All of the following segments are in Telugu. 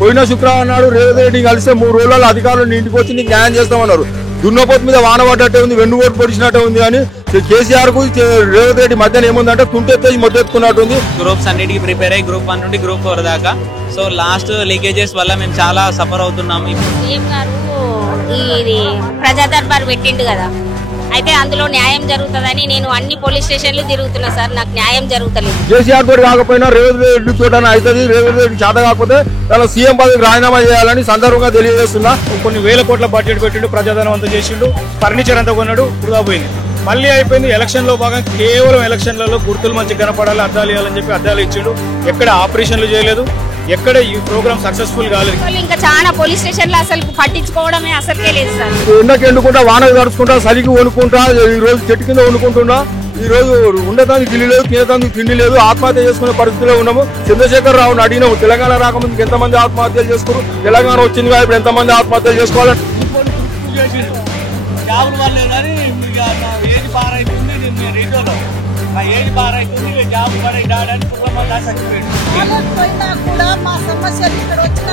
పోయిన శుక్రవారం నాడు రేవంత్ రెడ్డి కలిస్తే 3 రోజుల్లో అధికారులు ఇంటికి వచ్చి నీకు న్యాయం చేస్తామన్నారు. దున్నపోతు మీద వాన పడ్డట్టే ఉంది, వెన్నుపోటు పొడిచినట్టే ఉంది. కానీ కేసీఆర్ కు రేవంత్ రెడ్డి మధ్యన ఏముందంటే తుంటెత్తేసి మొద్దెత్తుకున్నట్టు ఉంది. గ్రూప్స్ అన్నిటికీ ప్రిపేర్ అయ్యి గ్రూప్ 1 నుండి గ్రూప్ 4 దాకా. సో లాస్ట్ లీకేజెస్ వల్ల మేము చాలా సఫర్ అవుతున్నాము. సీఎం గారు ఇది ప్రజా దర్బార్ పెట్టిండు కదా, అయితే అందులో న్యాయం జరుగుతుందని నేను అన్ని పోలీస్ స్టేషన్లు తిరుగుతున్నా సార్, నాకు న్యాయం జరుగుతలేదు. కేసీఆర్ తోటి కాకపోయినా రేవంత్ రెడ్డి తోటి అవుతుంది. రేవంత్ రెడ్డి చేత కాకపోతే తన సీఎం పదవికి రాజీనామా చేయాలని సందర్భంగా తెలియజేస్తున్నా. కొన్ని వేల కోట్ల బడ్జెట్ పెట్టిండు, ప్రజాధనం అంతా చేసిండు, ఫర్నిచర్ అంతా కొన్నాడు, వృధా పోయింది. మళ్ళీ అయిపోయింది. ఎలక్షన్ లో భాగం కేవలం ఎలక్షన్లలో గుర్తులు మంచి కనపడాలి, అద్దాలు ఇవ్వాలని చెప్పి అద్దాలు ఇచ్చిండు. ఎక్కడ ఆపరేషన్లు చేయలేదు, ఎక్కడ ఈ ప్రోగ్రామ్ సక్సెస్ఫుల్ కాలేదు. ఇంకా చాలా పోలీస్ స్టేషన్లు అసలు పట్టించుకోవడమే అసలుకే లేదు సార్. ఎండకి ఎండుకుంటా, వానకు తడుచుకుంటా, చలికి వణుకుంటా, ఈ రోజు చెట్టు కింద వణుకుంటున్నా. ఈ రోజు ఉండటానికి గిల్లి లేదు, తినడానికి తిండి లేదు, ఆత్మహత్య చేసుకునే పరిస్థితిలో ఉన్నాము. చంద్రశేఖర్ రావుని అడిగినాము, తెలంగాణ రాకముందుకు ఎంతమంది ఆత్మహత్యలు చేసుకున్నారు, తెలంగాణ వచ్చింది ఇప్పుడు ఎంతమంది ఆత్మహత్యలు చేసుకోవాలని. కూడా మా సమస్యలు ఇక్కడ వచ్చిన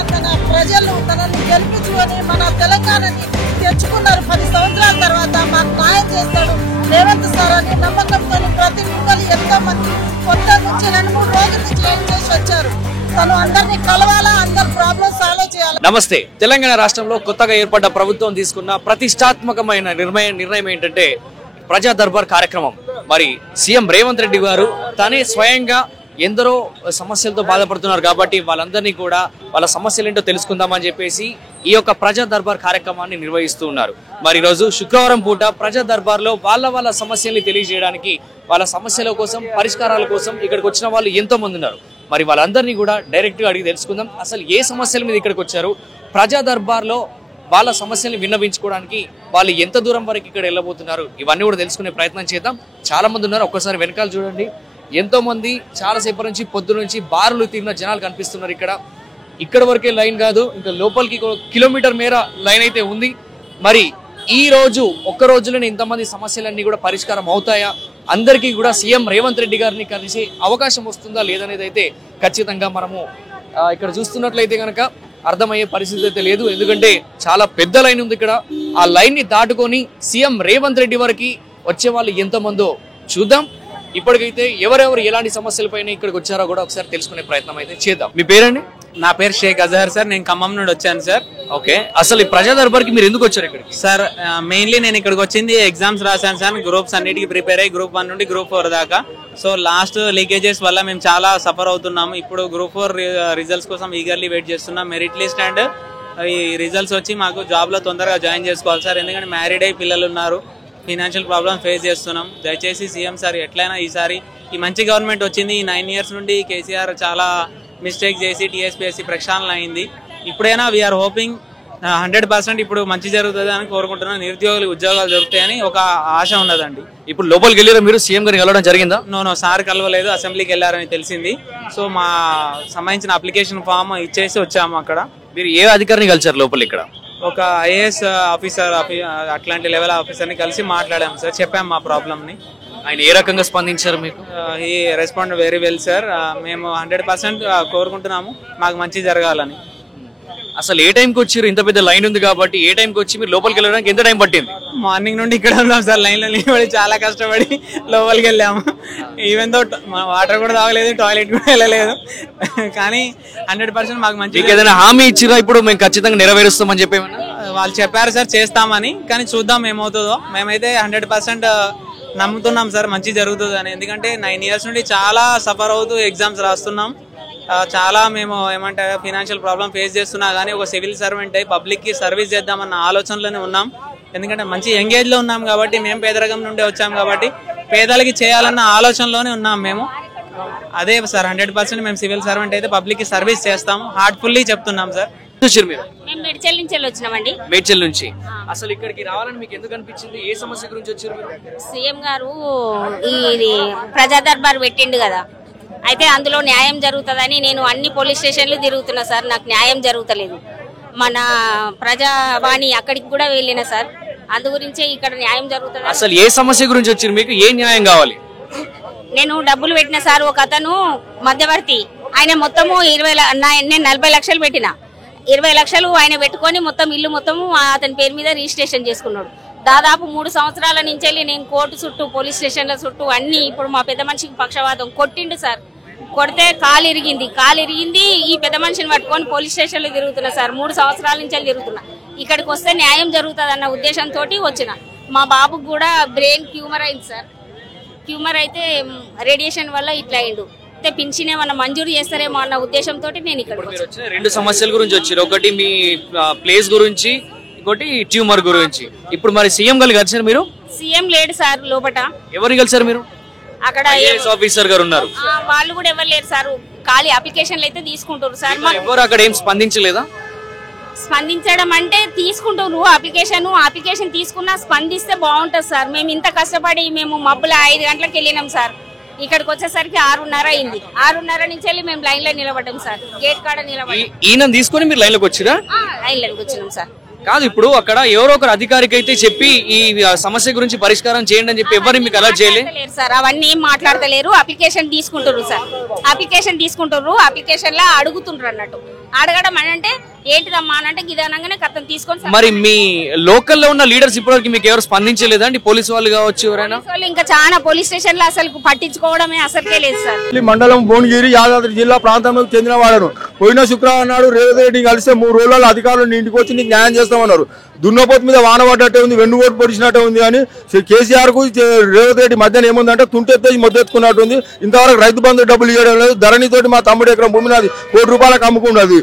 ప్రజలు తనని గెలిపించుకొని మన తెలంగాణని తెచ్చుకున్నారు. 10 సంవత్సరాల తర్వాత మాకు న్యాయం చేస్తాడు రేవంత్ సార్ అని నమ్మకంతో ప్రతి ఒక్కరు ఎంతో మంది కొత్త నుంచి 2-3 రోజుల నుంచి ఏం చేసి వచ్చారు. తను అందరినీ కలవాలా, అందరి ప్రాబ్లమ్స్ సాల్వ్ చేయాలి. నమస్తే. తెలంగాణ రాష్ట్రంలో కొత్తగా ఏర్పడ్డ ప్రభుత్వం తీసుకున్న ప్రతిష్టాత్మకమైన నిర్ణయం ఏంటంటే ప్రజా దర్బార్ కార్యక్రమం. మరి సీఎం రేవంత్ రెడ్డి గారు తనే స్వయంగా ఎందరో సమస్యలతో బాధపడుతున్నారు కాబట్టి వాళ్ళందరినీ కూడా వాళ్ళ సమస్యలు ఏంటో తెలుసుకుందామని చెప్పేసి ఈ యొక్క ప్రజా దర్బార్ కార్యక్రమాన్ని నిర్వహిస్తూ ఉన్నారు. మరి ఈరోజు శుక్రవారం పూట ప్రజా దర్బార్లో వాళ్ళ సమస్యల్ని తెలియజేయడానికి, వాళ్ళ సమస్యల కోసం, పరిష్కారాల కోసం ఇక్కడికి వచ్చిన వాళ్ళు ఎంతో మంది ఉన్నారు. మరి వాళ్ళందరినీ కూడా డైరెక్ట్ గా అడిగి తెలుసుకుందాం. అసలు ఏ సమస్యల మీద ఇక్కడికి వచ్చారు, ప్రజా దర్బార్లో వాళ్ళ సమస్యల్ని విన్నవించుకోవడానికి వాళ్ళు ఎంత దూరం వరకు ఇక్కడ వెళ్ళబోతున్నారు, ఇవన్నీ కూడా తెలుసుకునే ప్రయత్నం చేద్దాం. చాలా మంది ఉన్నారు, ఒక్కసారి వెనకాల చూడండి. ఎంతో మంది చాలాసేపటి నుంచి పొద్దు నుంచి బారులు తీరిన జనాలు కనిపిస్తున్నారు. ఇక్కడ వరకే లైన్ కాదు, ఇంకా లోపలికి కిలోమీటర్ మేర లైన్ అయితే ఉంది. మరి ఈ రోజు ఒక్క రోజులోనే ఇంతమంది సమస్యలన్నీ కూడా పరిష్కారం అవుతాయా, అందరికీ కూడా సీఎం రేవంత్ రెడ్డి గారిని కలిసే అవకాశం వస్తుందా లేదనేది అయితే ఖచ్చితంగా మనము ఇక్కడ చూస్తున్నట్లయితే కనుక అర్థమయ్యే పరిస్థితి అయితే లేదు. ఎందుకంటే చాలా పెద్ద లైన్ ఉంది ఇక్కడ. ఆ లైన్ ని దాటుకొని సీఎం రేవంత్ రెడ్డి వరకు వచ్చే వాళ్ళు ఎంతమందో చూద్దాం. ఇప్పటికైతే ఎవరెవరు ఎలాంటి సమస్యలపైన ఇక్కడికి వచ్చారో కూడా ఒకసారి తెలుసుకునే ప్రయత్నం అయితే చేద్దాం. మీ పేరండి? నా పేరు షేక్ అజహర్ సార్, నేను ఖమ్మం నుండి వచ్చాను సార్. ఓకే, అసలు ఈ ప్రజా దర్బార్కి మీరు ఎందుకు వచ్చారు ఇక్కడికి? సార్ మెయిన్లీ నేను ఇక్కడికి వచ్చింది ఎగ్జామ్స్ రాశాను సార్, గ్రూప్స్ అన్నిటికీ ప్రిపేర్ అయ్యి గ్రూప్ 1 నుండి గ్రూప్ 4 దాకా. సో లాస్ట్ లీకేజెస్ వల్ల మేము చాలా సఫర్ అవుతున్నాము. ఇప్పుడు గ్రూప్ 4 రిజల్ట్స్ కోసం ఈగర్లీ వెయిట్ చేస్తున్నాం. మెరిట్ లిస్ట్ అండ్ ఈ రిజల్ట్స్ వచ్చి మాకు జాబ్లో తొందరగా జాయిన్ చేసుకోవాలి సార్. ఎందుకంటే మ్యారీడ్ అయ్యి పిల్లలు ఉన్నారు, ఫైనాన్షియల్ ప్రాబ్లమ్ ఫేస్ చేస్తున్నాం. దయచేసి సీఎం సార్ ఎట్లయినా ఈసారి ఈ మంచి గవర్నమెంట్ వచ్చింది. ఈ 9 years నుండి కేసీఆర్ చాలా మిస్టేక్ చేసి టీఎస్పీఎస్సీ ప్రక్షాళన అయింది. ఇప్పుడైనా వీఆర్ హోపింగ్ 100% ఇప్పుడు మంచి జరుగుతుంది అని కోరుకుంటున్నాం. నిరుద్యోగులకు ఉద్యోగాలు దొరుకుతాయని ఒక ఆశ ఉన్నదండి. ఇప్పుడు లోపలికి వెళ్ళారు మీరు, సీఎం గారిని కలవడం జరిగిందా? నో సార్ కలవలేదు, అసెంబ్లీకి వెళ్ళారని తెలిసింది. సో మా సంబంధించిన అప్లికేషన్ ఫామ్ ఇచ్చేసి వచ్చాము. అక్కడ మీరు ఏ అధికారిని కలిసారు లోపల? ఇక్కడ ఒక ఐఏఎస్ ఆఫీసర్, అట్లాంటి లెవెల్ ఆఫీసర్ని కలిసి మాట్లాడాము సార్, చెప్పాము మా ప్రాబ్లమ్ని. ఆయన ఏ రకంగా స్పందించారు మీకు? ఈ రెస్పాండ్ వెరీ వెల్ సార్. మేము 100% కోరుకుంటున్నాము మాకు మంచి జరగాలని. అసలు ఏ టైంకి వచ్చారు? ఇంత పెద్ద లైన్ ఉంది కాబట్టి ఏ టైంకి వచ్చి మీరు లోపలికి వెళ్ళడానికి ఎంత టైం పట్టింది? మార్నింగ్ నుండి ఇక్కడ ఉన్నాం సార్, లైన్లో నిలబడి చాలా కష్టపడి లోపలికి వెళ్ళాము. ఈవెన్ తో వాటర్ కూడా తాగలేదు, టాయిలెట్ కూడా వెళ్ళలేదు. కానీ 100% మాకు మంచి. ఏదైనా హామీ ఇచ్చిరా ఇప్పుడు మేము ఖచ్చితంగా నెరవేరుస్తామని చెప్పి? వాళ్ళు చెప్పారు సార్ చేస్తామని, కానీ చూద్దాం ఏమవుతుందో. మేమైతే 100% నమ్ముతున్నాం సార్ మంచి జరుగుతుంది అని. ఎందుకంటే 9 years నుండి చాలా సఫర్ అవుతూ ఎగ్జామ్స్ రాస్తున్నాం. చాలా మేము ఏమంటారు ఫైనాన్షియల్ ప్రాబ్లం ఫేస్ చేస్తున్నా కానీ ఒక సివిల్ సర్వెంట్ అయి పబ్లిక్ కి సర్వీస్ చేద్దామన్న ఆలోచనలోనే ఉన్నాం. ఎందుకంటే మంచి ఎంగేజ్ లో ఉన్నాం కాబట్టి, మేము పేదరికం నుండి వచ్చాం కాబట్టి పేదలకి చేయాలన్న ఆలోచనలోనే ఉన్నాం మేము. అదే సార్ 100% మేము సివిల్ సర్వెంట్ అయితే పబ్లిక్ కి సర్వీస్ చేస్తాము, హార్ట్ఫుల్లీ చెప్తున్నాం సార్. మేము మేడ్చల్ నుంచి వచ్చినామండి. మేడ్చల్ నుంచి అసలు ఇక్కడికి రావాలని మీకు ఎందుకు అనిపించింది? ఏ సమస్య గురించి వచ్చారు మీరు? సీఎం గారు ఇది ప్రజా దర్బార్ పెట్టిండు కదా, అయితే అందులో న్యాయం జరుగుతుందని నేను అన్ని పోలీస్ స్టేషన్లు తిరుగుతున్నా సార్, నాకు న్యాయం జరుగుతలేదు. మన ప్రజావాణి అక్కడికి కూడా వెళ్ళిన సార్, అందు గురించే ఇక్కడ న్యాయం జరుగుతుంది. అసలు ఏ సమస్య గురించి వచ్చారు? మీకు ఏ న్యాయం కావాలి? నేను డబ్బులు పెట్టిన సార్, ఒక అతను మధ్యవర్తి, ఆయన మొత్తము 20 నేను 40 లక్షలు పెట్టిన 20 లక్షలు ఆయన పెట్టుకొని మొత్తం ఇల్లు మొత్తము అతని పేరు మీద రిజిస్ట్రేషన్ చేసుకున్నాడు. దాదాపు 3 సంవత్సరాల నుంచి వెళ్ళి నేను కోర్టు చుట్టూ పోలీస్ స్టేషన్ల చుట్టూ అన్ని ఇప్పుడు మా పెద్ద మనిషికి పక్షవాతం కొట్టిండు సార్. కొడితే కాలు ఇరిగింది. ఈ పెద్ద మనిషిని పట్టుకొని పోలీస్ స్టేషన్లో తిరుగుతున్నా సార్. 3 సంవత్సరాల నుంచి తిరుగుతున్నా. ఇక్కడికి వస్తే న్యాయం జరుగుతుంది అన్న ఉద్దేశంతో వచ్చిన. మా బాబుకు కూడా బ్రెయిన్ ట్యూమర్ అయింది సార్. ట్యూమర్ అయితే రేడియేషన్ వల్ల ఇట్లా అయిండు. అయితే పింఛన్ ఏమన్నా మంజూరు చేస్తారేమో అన్న ఉద్దేశంతో నేను ఇక్కడ వచ్చాను. 2 సమస్యల గురించి వచ్చారు. ఒకటి మీ ప్లేస్ గురించి, ఇంకోటి ట్యూమర్ గురించి. ఇప్పుడు మరి సీఎం గారు కలిసారు మీరు? సీఎం లేడు సార్ లోపట. ఎవరిని కలిసారు మీరు? అక్కడ ఆఫీసర్ గారు ఉన్నారు. వాళ్ళు కూడా ఎవరు లేరు సార్. ఖాళీ అప్లికేషన్లు అయితే తీసుకుంటారు సార్. ఎవరు అక్కడ ఏం స్పందించలేదా? స్పందించడం అంటే తీసుకుంటారు అప్లికేషన్ తీసుకున్నా స్పందిస్తే బాగుంటుంది సార్. మేము ఇంత కష్టపడి మేము మబ్బుల 5 గంటలకు వెళ్ళినాం సార్. ఇక్కడికి వచ్చేసరికి 6:30 అయింది. 6:30 నుంచి వెళ్ళి మేము లైన్ లో నిలబడ్డాం సార్. గేట్ కాడ నిలబడి ఈయన తీసుకొని మీరు లైన్ లోకి వచ్చిరా? లైన్ లోకి వచ్చినాం సార్. కాదు, ఇప్పుడు అక్కడ ఎవరో ఒకరు అధికారికి అయితే చెప్పి ఈ సమస్య గురించి పరిష్కారం చేయండి అని చెప్పి ఎవరిని మీకు అలర్ట్ చేయలేదు సార్. అవన్నీ ఏం మాట్లాడతలేరు. అప్లికేషన్ తీసుకుంటారు సార్. అప్లికేషన్ లా అడుగుతుంటారు అన్నట్టు. అడగడం అని అంటే ఏంటిదమ్మా అని అంటే గిదానంగానే కథం తీసుకొని. మరి మీ లోకల్ లో ఉన్న లీడర్స్ ఇప్పటివరకు మీకు ఎవరు స్పందించలేదా అండి? పోలీసు వాళ్ళు కావచ్చు, ఎవరైనా? ఇంకా చాలా పోలీస్ స్టేషన్ లో అసలు పట్టించుకోవడమే అసలుకే లేదు సార్. మండలం భువనగిరి యాదాద్రి జిల్లా ప్రాంతంలోకి చెందిన వాడను. పోయిన శుక్రవారం నాడు రేవంత్ రెడ్డి కలిస్తే 3 రోజుల్లో అధికారులు ఇంటికి వచ్చి నీకు న్యాయం చేస్తామన్నారు. దున్నపోతు మీద వాన పడ్డట్టే ఉంది, వెన్నుపోటు పొడిచినట్టే ఉంది. అని కేసీఆర్ కు రేవంత్ రెడ్డి మధ్యన ఏముందంటే తుంటెత్తేసి మొద్దెత్తుకున్నట్టు ఉంది. ఇంతవరకు రైతు బంధు డబ్బులు ఇవ్వడం లేదు. ధరణితోటి మా తమ్ముడు ఎకరం భూమి నాది ₹1 కోటి అమ్ముకున్నది.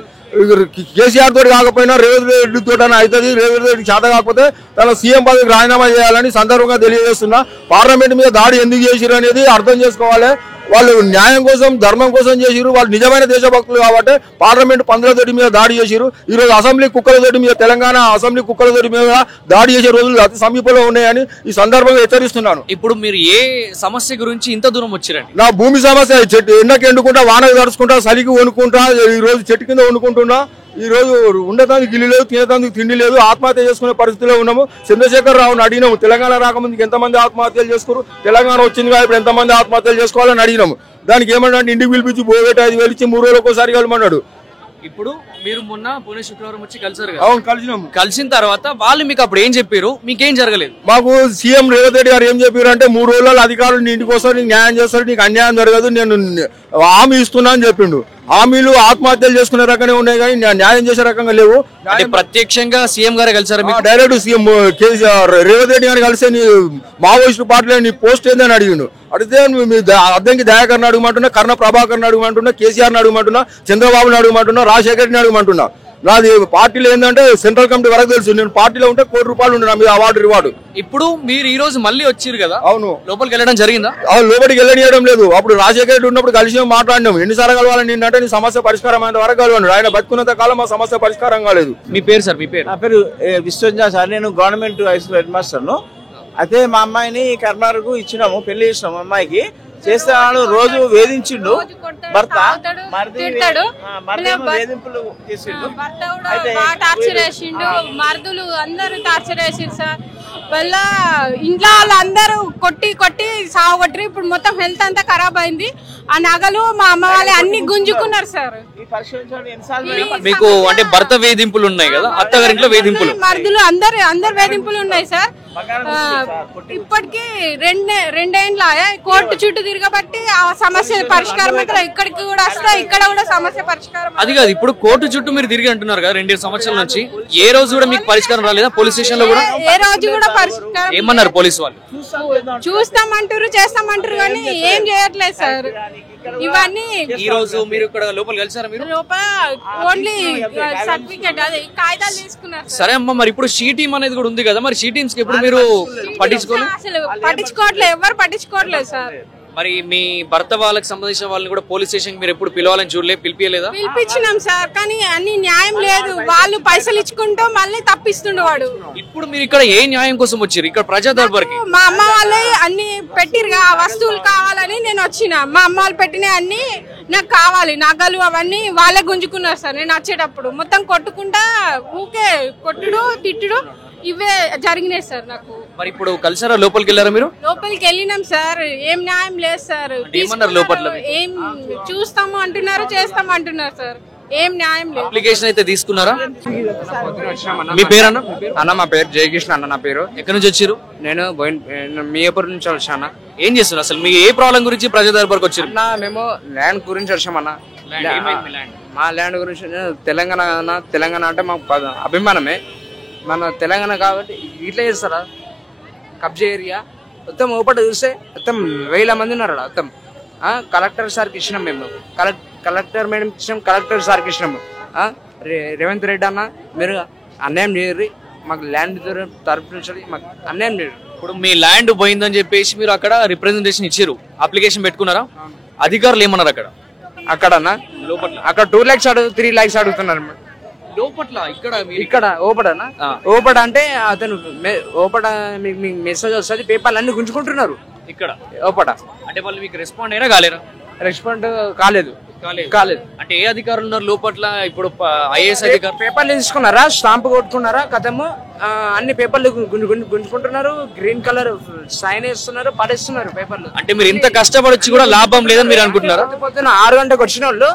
కేసీఆర్ తోటి కాకపోయినా రేవంత్ రెడ్డి తోటి అవుతుంది. రేవంత్ రెడ్డి చేత కాకపోతే తన సీఎం పదవికి రాజీనామా చేయాలని సందర్భంగా తెలియజేస్తున్నా. పార్లమెంట్ మీద దాడి ఎందుకు చేసిరు అనేది అర్థం చేసుకోవాలి. వాళ్ళు న్యాయం కోసం ధర్మం కోసం చేసిరు. వాళ్ళు నిజమైన దేశభక్తులు కాబట్టి పార్లమెంట్ 15 తోటి మీద దాడి చేసిరు. ఈ రోజు అసెంబ్లీ కుక్కల తోటి మీద తెలంగాణ అసెంబ్లీ కుక్కల తోటి మీద దాడి చేసే రోజులు అతి సమీపంలో ఉన్నాయని ఈ సందర్భంగా హెచ్చరిస్తున్నాను. ఇప్పుడు మీరు ఏ సమస్య గురించి ఇంత దూరం వచ్చారండి? నా భూమి సమస్య. చెట్టు ఎండకి ఎండుకుంటా, వానకు తడుచుకుంటా, చలికి వణుకుంటా, ఈ రోజు చెట్టు కింద వండుకుంటున్నా. ఈ రోజు ఉండటానికి గిల్లి లేదు, తినటానికి తిండి లేదు. ఆత్మహత్య చేసుకునే పరిస్థితిలో ఉన్నాము. చంద్రశేఖర్ రావుని అడిగినాము, తెలంగాణ రాకముందుకు ఎంతమంది ఆత్మహత్యలు చేసుకోరు, తెలంగాణ వచ్చిందిగా ఇప్పుడు ఎంతమంది ఆత్మహత్యలు చేసుకోవాలని అడిగినాము. దానికి ఏమన్నాడు, ఇంటికి పిలిపించి బోగేట 5,000 ఇచ్చి 3 రోజులకు ఒకసారి కలమన్నాడు. ఇప్పుడు మీరు మొన్న పుణ్య శుక్రవారం వచ్చి కలిసారు. అవును, కలిసినాము. కలిసిన తర్వాత వాళ్ళు మీకు అప్పుడు ఏం చెప్పారు? మీకేం జరగలేదు? మాకు సీఎం రేవంత్ రెడ్డి గారు ఏం చెప్పారు అంటే 3 రోజుల్లో అధికారులు ఇంటికి వస్తారు, నీకు న్యాయం చేస్తారు, నీకు అన్యాయం జరగదు, నేను హామీ ఇస్తున్నా అని చెప్పిండు. హామీలు ఆత్మహత్యలు చేసుకునే రకంగా ఉన్నాయి కానీ న్యాయం చేసే రకంగా లేవు. అంటే ప్రత్యక్షంగా సీఎం గారు కలిసారు? డైరెక్ట్ సీఎం కేసీఆర్ రేవంత్ రెడ్డి గారు కలిసి నీ మావోయిస్టు పార్టీలో నీ పోస్ట్ ఏందని అడిగిండు. అడిగితే అద్దంకి దయాకర్ని అడుగుమంటున్నా, కర్ణ ప్రభాకర్ని అడుగుమంటున్నా, కేసీఆర్ని అడుగుమంటున్నా, చంద్రబాబుని అడుగుమంటున్నా, రాజశేఖర్ రెడ్డిని అడుగుమంటున్నా. నాది పార్టీలో ఏంటంటే సెంట్రల్ కమిటీ వరకు తెలుసు. నేను పార్టీలో ఉంటే ₹1 కోటి ఉండే నా మీద అవార్డు రివార్డు. ఇప్పుడు మీరు ఈ రోజు మళ్ళీ వచ్చారు కదా? అవును. లోపలికి వెళ్ళడం జరిగిందా? లోపలికి వెళ్ళనియడం లేదు. అప్పుడు రాజశేఖర రెడ్డి ఉన్నప్పుడు కలిసి మాట్లాడినాం. ఎన్నిసార్లు కలవాలని నిన్నంటే నీ సమస్య పరిష్కారం అయినంత వరకు కలవాడు. ఆయన బతుకున్నంత కాలం మా సమస్య పరిష్కారం కాలేదు. మీ పేరు సార్? మీ పేరు? నా పేరు విశ్వజ్ఞా సార్. నేను గవర్నమెంట్ హై స్కూల్ హెడ్ మాస్టర్ను. అయితే మా అమ్మాయిని కర్ణాటకకు ఇచ్చినాము, పెళ్లి చేసినాము. అమ్మాయికి చేస్తే రోజు వేధించిండు భర్త, వేధింపులు చేసిండు. టార్చర్ వేసిండు, మర్దులు అందరూ టార్చర్ వేసిండు సార్. వాళ్ళ ఇంట్లో వాళ్ళందరూ కొట్టి కొట్టి సావగొట్టి ఇప్పుడు మొత్తం హెల్త్ అంతా ఖరాబ్ అయింది. ఆ నగలు మా అమ్మ వాళ్ళే అన్ని గుంజుకున్నారు సార్. మీకు అంటే భర్త వేధింపులు ఉన్నాయి కదా, అత్తగారింట్లో వేధింపులు, మర్దులు అందరు వేధింపులు ఉన్నాయి సార్. ఇప్పటికి రెండేండ్ల కోర్టు చుట్టూ తిరగబట్టి ఆ సమస్య పరిష్కారం అయితే ఇక్కడికి కూడా వస్తా, ఇక్కడ కూడా సమస్య పరిష్కారం. అది కాదు, ఇప్పుడు కోర్టు చుట్టూ మీరు తిరిగి అంటున్నారు కదా 2 సంవత్సరాల నుంచి, ఏ రోజు కూడా మీకు పరిష్కారం రాలేదా? పోలీస్ స్టేషన్ లో కూడా ఏ రోజు కూడా పరిష్కారం ఏమన్నారు పోలీసు వాళ్ళు? చూస్తామంటారు, చేస్తామంటారు కానీ ఏం చేయట్లేదు సార్. ఇవన్నీ ఈ రోజు మీరు ఇక్కడ లోపల కలిసారా? మీరు లోపల ఓన్లీ సర్టిఫికేట్ అదే కాగితాలు తీసుకున్నారు. సరే అమ్మ, మరి ఇప్పుడు షీ టీమ్ అనేది కూడా ఉంది కదా, మరి షీ టీమ్స్ కి ఎప్పుడు మీరు పట్టించుకోలేదు? అసలు పట్టించుకోవట్లేదు, ఎవరు పట్టించుకోవట్లేదు సార్. మరి మీ భర్త వాళ్ళకి సంబంధించిన వాళ్ళని కూడా పోలీస్ స్టేషన్ మీరు ఎప్పుడు పిలవాలని చూడలేదు? పిలిపియలేదా? పిలిపించినాం సార్, కానీ అన్ని న్యాయం లేదు. వాళ్ళు పైసలు ఇచ్చుకుంటూ మళ్ళీ తప్పిస్తుండేవాడు. ఇప్పుడు మీరు ఇక్కడ ఏ న్యాయం కోసం వచ్చారు? ఇక్కడ ప్రజా దర్బార్కి మా అమ్మ వాళ్ళే అన్ని పెట్టిరుగా, వస్తువులు కావాలని నేను వచ్చిన. మా అమ్మ వాళ్ళు పెట్టిన అన్ని నాకు కావాలి, నగలు అవన్నీ వాళ్ళే గుంజుకున్నారు సార్. నేను వచ్చేటప్పుడు మొత్తం కొట్టుకుంటా ఊకే కొట్టుడు తిట్టుడు ఇవే జరిగినాయి సార్ నాకు. మరి ఇప్పుడు కలిసారా, లోపలికి వెళ్ళారా మీరు? లోపలికి వెళ్ళినాం సార్, ఏం న్యాయం లేదు సార్. ఏమన్నారు లోపల? ఏం చూస్తాము అంటున్నారు, చేస్తాము అంటున్నారు సార్, ఏం న్యాయం లేదు. అప్లికేషన్ అయితే తీసుకున్నారా? మీ పేరన్నా? అన్న మా పేరు జయకృష్ణ అన్న. నా పేరు. ఎక్కడి నుంచి వచ్చారు? నేను మీయపూర్ నుంచి వచ్చాను. ఏం చేస్తున్నారు అసలు? మీకు ఏ ప్రాబ్లం గురించి ప్రజా దర్బార్కి వచ్చారు? అన్న మేము ల్యాండ్ గురించి వచ్చామన్న. మా ల్యాండ్ గురించి తెలంగాణ అంటే మాకు అభిమానమే. మన తెలంగాణ కాబట్టి ఇట్లా చేస్తారా? కబ్జా ఏరియా మొత్తం ఓపట చూస్తే మొత్తం 1000 మంది ఉన్నారు మొత్తం. కలెక్టర్ సార్కి ఇచ్చినాం మేము, కలెక్టర్ మేడం ఇచ్చినాం, కలెక్టర్ సార్కి ఇచ్చినాము. రేవంత్ రెడ్డి అన్న మీరు అన్యాయం చేయరు, మాకు ల్యాండ్ తరపు నుంచి మాకు అన్యాయం చేయరు. ఇప్పుడు మీ ల్యాండ్ పోయిందని చెప్పేసి మీరు అక్కడ రిప్రజెంటేషన్ ఇచ్చారు, అప్లికేషన్ పెట్టుకున్నారా? అధికారులు ఏమన్నారు అక్కడ? అక్కడన్నా లోపల అక్కడ 2 lakhs 3 lakhs అడుగుతున్నారు. లోపల ఇక్కడ ఓపడనా? ఓపడ అంటే అతను ఓపడ మీకు మెసేజ్ వస్తుంది, పేపర్లు అన్ని గుంజుకుంటున్నారు ఇక్కడ ఓపడ. అంటే వాళ్ళు మీకు రెస్పాండ్ అయినా కాలేరా? రెస్పాండ్ కాలేదు. అంటే ఏ అధికారులు ఉన్నారు లోపల? ఇప్పుడు ఐఏఎస్ అధికారులు పేపర్లు తీసుకున్నారా, స్టాంప్ కొట్టుకున్నారా, కథము అన్ని పేపర్లు గుంజుకుంటున్నారు, గ్రీన్ కలర్ సైన్ వేస్తున్నారు, పడేస్తున్నారు పేపర్లు. అంటే మీరు ఇంత కష్టపడొచ్చి కూడా లాభం లేదని మీరు అనుకుంటున్నారా? పొద్దున 6 గంటలకు వచ్చిన వాళ్ళు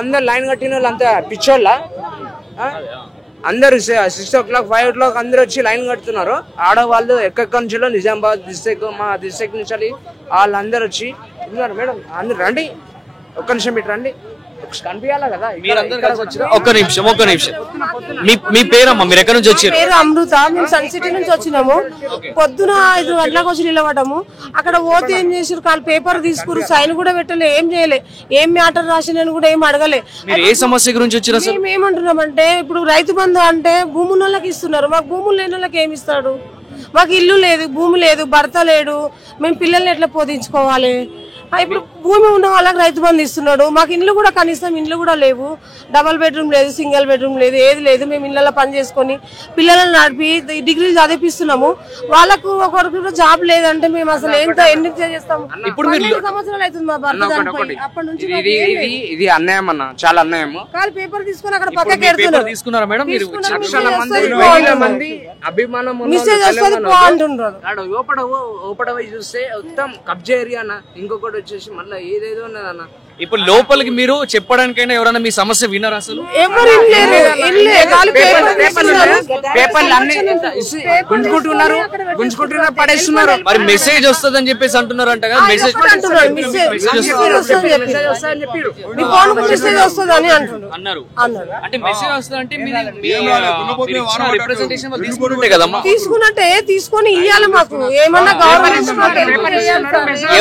అందరు లైన్ కట్టిన వాళ్ళు అంతా పిచ్చోళ్ళ. అందరు 6 o'clock 5 o'clock అందరు వచ్చి లైన్ కడుతున్నారు. ఆడవాళ్ళు ఎక్కడి నుంచి నిజామాబాద్ డిస్ట్రిక్ట్, మా డిస్ట్రిక్ట్ నుంచి వాళ్ళందరూ వచ్చి ఉన్నారు. మేడం అందరు రండి, ఒక్క నిమిషం ఇటు రండి, కనిపించాలా కదా. ఒక్క నిమిషం. మీ పేరమ్మా, మీరు ఎక్కడి నుంచి వచ్చారు? పేరు అమృత. మేము సన్ సిటీ నుంచి వచ్చినాము. పొద్దున 5 గంటలకు వచ్చి నిలబడము. అక్కడ పోతే ఏం చేసారు, కాళ్ళు పేపర్ తీసుకురు, సైన్ కూడా పెట్టలే, ఏం చేయలే, ఏం మ్యాటర్ రాసినని కూడా ఏం అడగలే. మీరు ఏ సమస్య గురించి వచ్చారు? మేము ఏమంటున్నామంటే ఇప్పుడు రైతు బంధు అంటే భూముల వాళ్ళకి ఇస్తున్నారు, మాకు భూములు లేని వాళ్ళకి ఏమి ఇస్తాడు? మాకు ఇల్లు లేదు, భూమి లేదు, భర్త లేడు, మేము పిల్లల్ని ఎట్లా పోషించుకోవాలి? ఇప్పుడు భూమి ఉన్న వాళ్ళకి రైతు బంధు ఇస్తున్నాడు, మాకు ఇండ్లు కూడా కనీసం ఇండ్లు కూడా లేవు, డబల్ బెడ్రూమ్ లేదు, సింగిల్ బెడ్రూమ్ లేదు, ఏది లేదు. మేము ఇళ్ళలో పని చేసుకొని పిల్లలను నడిపి డిగ్రీలు చదివిస్తున్నాము, వాళ్ళకు ఒకరికి జాబ్ లేదంటే మేము అసలు ఎన్ని చేస్తాము? ఇప్పుడు 12 సంవత్సరాలు అవుతుంది మా భర్త చనిపోయి. అప్పటి నుంచి ఇది అన్యాయం అన్న, చాలా అన్యాయం. కాలు పేపర్ తీసుకొని అక్కడ పక్కకి ఎడుతున్నారు. తీసుకున్నారా మేడం? మీరు అభిమానం మెసేజ్ వస్తుంది పో అంటున్నారు. ఓపడ చూస్తే మొత్తం కబ్జా ఏరియా అన్న. ఇంకొకటి వచ్చేసి మళ్ళీ ఏదేదో ఉన్నదన్న. ఇప్పుడు లోపలికి మీరు చెప్పడానికైనా ఎవరైనా మీ సమస్య వినరా అసలు? గుంజుకుంటున్నారు, పడేస్తున్నారు. మరి మెసేజ్ వస్తుందని చెప్పేసి అంటున్నారంట కదా? మెసేజ్ అన్నారు. అంటే మెసేజ్ వస్తుందంటే రిప్రజెంటేషన్ తీసుకుంటే కదమ్మా? తీసుకున్నట్టే తీసుకొని ఇవ్వాలి మాకు. ఏమన్నా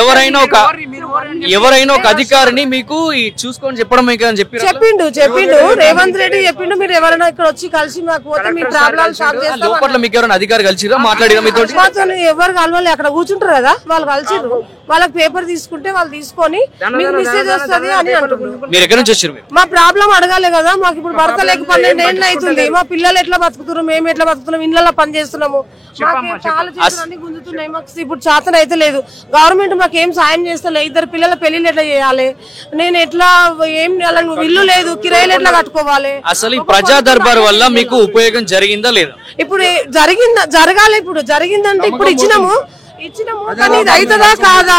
ఎవరైనా ఒక అధికారిని మీకు చూసుకొని చెప్పడం చెప్పిండు రేవంత్ రెడ్డి చెప్పిండు, మీరు ఎవరైనా ఇక్కడ వచ్చి కలిసి మాకు పోతే మీ ప్రాబ్లమ్ సాల్వ్ చేస్తాం. లోపల మీకు ఎవరైనా అధికారి కలిసిరా, మాట్లాడిరా మీతో? ఎవరు కలవాలి, అక్కడ కూర్చుంటారు కదా వాళ్ళు కలిసిరు. వాళ్ళకి పేపర్ తీసుకుంటే వాళ్ళు తీసుకొని మీకు మెసేజ్ వస్తుంది అని అంటున్నారు. మీరు ఎక్కడి నుంచి వచ్చారు? మా ప్రాబ్లం అడగాలి కదా. మాకు ఇప్పుడు భర్త లేక 12 ఏళ్ళు అవుతుంది, మా పిల్లలు ఎట్లా బతుకుతున్నారు, మేము ఎట్లా బతుకుతున్నాం, ఇళ్ళలో పని చేస్తున్నాము, చాలా చేతులన్నీ గుంజుతున్నాయి. మాకు ఇప్పుడు చేతన అయితే లేదు. గవర్నమెంట్ మాకు ఏం సాయం చేస్తలే. 2 పిల్లల పెళ్లిళ్ళు ఎట్లా చేయాలి, నేను ఎట్లా ఏం ఇల్లు లేదు, కిరాయిలు ఎట్లా కట్టుకోవాలి? అసలు ఈ ప్రజా దర్బార్ వల్ల మీకు ఉపయోగం జరిగిందా లేదా? ఇప్పుడు జరగాలి. ఇప్పుడు జరిగిందంటే ఇప్పుడు ఇచ్చినాము కానీ ఇది అవుతుందా కాదా?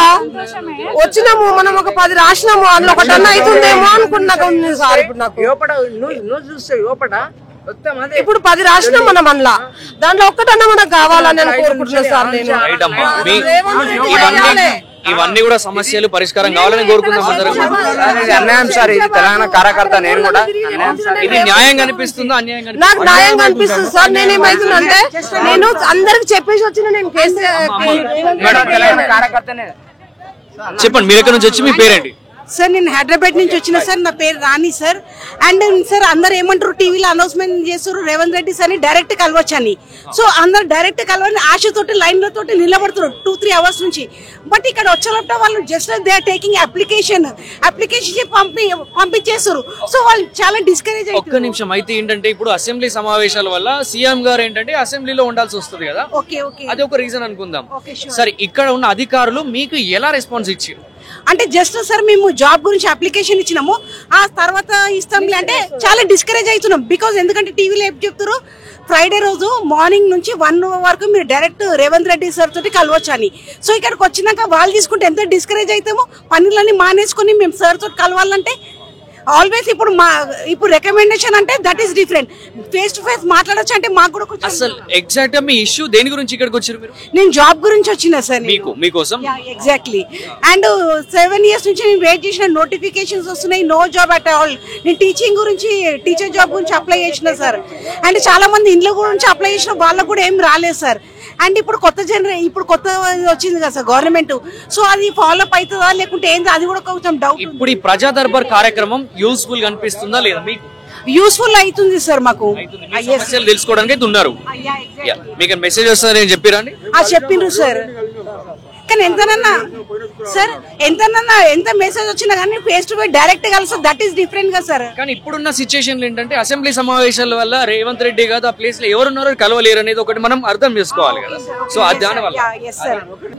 వచ్చినాము మనం ఒక 10 రాసినాము, అందులో ఒకటన్నా అవుతుందేమో అనుకున్నాక సార్. ఇప్పుడు నాకు ఇప్పుడు 10 రాసినాం మనం, అందులో దాంట్లో ఒక్కటన్నా మనకు కావాలని నేను కోరుకుంటున్నాను సార్. నేను ఇవన్నీ కూడా సమస్యలు పరిష్కారం కావాలని కోరుకుందాం. అన్యాయం సార్, ఇది తెలంగాణ కార్యకర్త నేను కూడా. ఇది న్యాయంగా అనిపిస్తుందా అన్యాయంగా? నాకు న్యాయంగా అనిపిస్తుంది సార్. నేనేమైతుందంటే నేను అందరికి చెప్పేసి వచ్చిన, నేను కార్యకర్తనే. చెప్పండి, మీరు ఎక్కడి నుంచి వచ్చి మీ పేరేంటి? సార్ నేను హైదరాబాద్ నుంచి వచ్చిన సార్, నా పేరు రాణి సార్. అండ్ సార్ అందరు ఏమంటారు, టీవీలో అనౌన్స్మెంట్ చేస్తారు రేవంత్ రెడ్డి సార్ డైరెక్ట్ కలవచ్చు అని. సో అందరు డైరెక్ట్ కలవని ఆశతోటి లైన్లతోటి నిలబడుతున్నారు 2-3 hours నుంచి. బట్ ఇక్కడ వచ్చేటప్పుడు వాళ్ళు just they are taking application పంపించేస్తారు. సో వాళ్ళు చాలా డిస్కరేజ్. ఒక్క నిమిషం. అయితే ఏంటంటే ఇప్పుడు అసెంబ్లీ సమావేశాల వల్ల సీఎం గారు ఏంటంటే అసెంబ్లీలో ఉండాల్సి వస్తుంది కదా, అది ఒక రీజన్ అనుకుందాం. సరే, ఇక్కడ ఉన్న అధికారులు మీకు ఎలా రెస్పాన్స్ ఇచ్చారు? అంటే జస్ట్ సార్ మేము జాబ్ గురించి అప్లికేషన్ ఇచ్చినాము, ఆ తర్వాత ఇస్తాంలే అంటే చాలా డిస్కరేజ్ అవుతున్నాం. బికాజ్ ఎందుకంటే టీవీలో ఏం చెప్తారు, ఫ్రైడే రోజు మార్నింగ్ నుంచి 1 వరకు మీరు డైరెక్ట్ రేవంత్ రెడ్డి సార్ తోటి కలవచ్చు అని. సో ఇక్కడికి వచ్చినాక వాళ్ళు తీసుకుంటే ఎంత డిస్కరేజ్ అవుతామో, పనులన్నీ మానేసుకుని మేము సార్ తోటి కలవాలంటే ఆల్వేస్ ఇప్పుడు రికమెండేషన్ అంటే that is different. Face to face మాట్లాడొచ్చు అంటే మాకు కూడా కొంచెం. అసలు ఎగ్జాక్ట్ గా మీ ఇష్యూ దేని గురించి ఇక్కడికి వచ్చారు మీరు? నేను జాబ్ గురించి వచ్చిన సార్. మీకోసం ఎగ్జాక్ట్లీ. అండ్ 7 years నుంచి నేను వెయిట్ చేసిన, నోటిఫికేషన్స్ వస్తున్నాయి, నో జాబ్ అట్ ఆల్. నేను టీచింగ్ గురించి, టీచర్ జాబ్ గురించి అప్లై చేసిన సార్. అండ్ చాలా మంది ఇండ్ల గురించి అప్లై చేసిన, వాళ్ళకు కూడా ఏం రాలేదు సార్. అండ్ ఇప్పుడు కొత్త వచ్చింది కదా సార్ గవర్నమెంట్. సో అది ఫాలో అప్ అవుతుందా లేకుంటే ఏంది, అది కూడా కొంచెం డౌట్. ఇప్పుడు ఈ ప్రజా దర్బార్ కార్యక్రమం యూస్ఫుల్ గా అనిపిస్తుందా లేదా మీకు? యూస్ఫుల్ అవుతుంది సార్ మాకు. సమస్యలు తెలుసుకోవడానికి అయితే ఉన్నారు. మీకు మెసేజ్ వస్తుందని చెప్పిరా అండి? చెప్పిండ్రు సార్. కానీ ఎంత మెసేజ్ వచ్చినా కానీ ఫేస్ టు ఫేస్ డైరెక్ట్ కలిసి దట్ ఈస్ డిఫరెంట్ గా సార్. కానీ ఇప్పుడున్న సిచ్యుయేషన్ ఏంటంటే అసెంబ్లీ సమావేశాల వల్ల రేవంత్ రెడ్డి కాదు ఆ ప్లేస్ లో ఎవరున్నారో కలవలేరు అనేది ఒకటి మనం అర్థం చేసుకోవాలి కదా. సో అది దాని వల్ల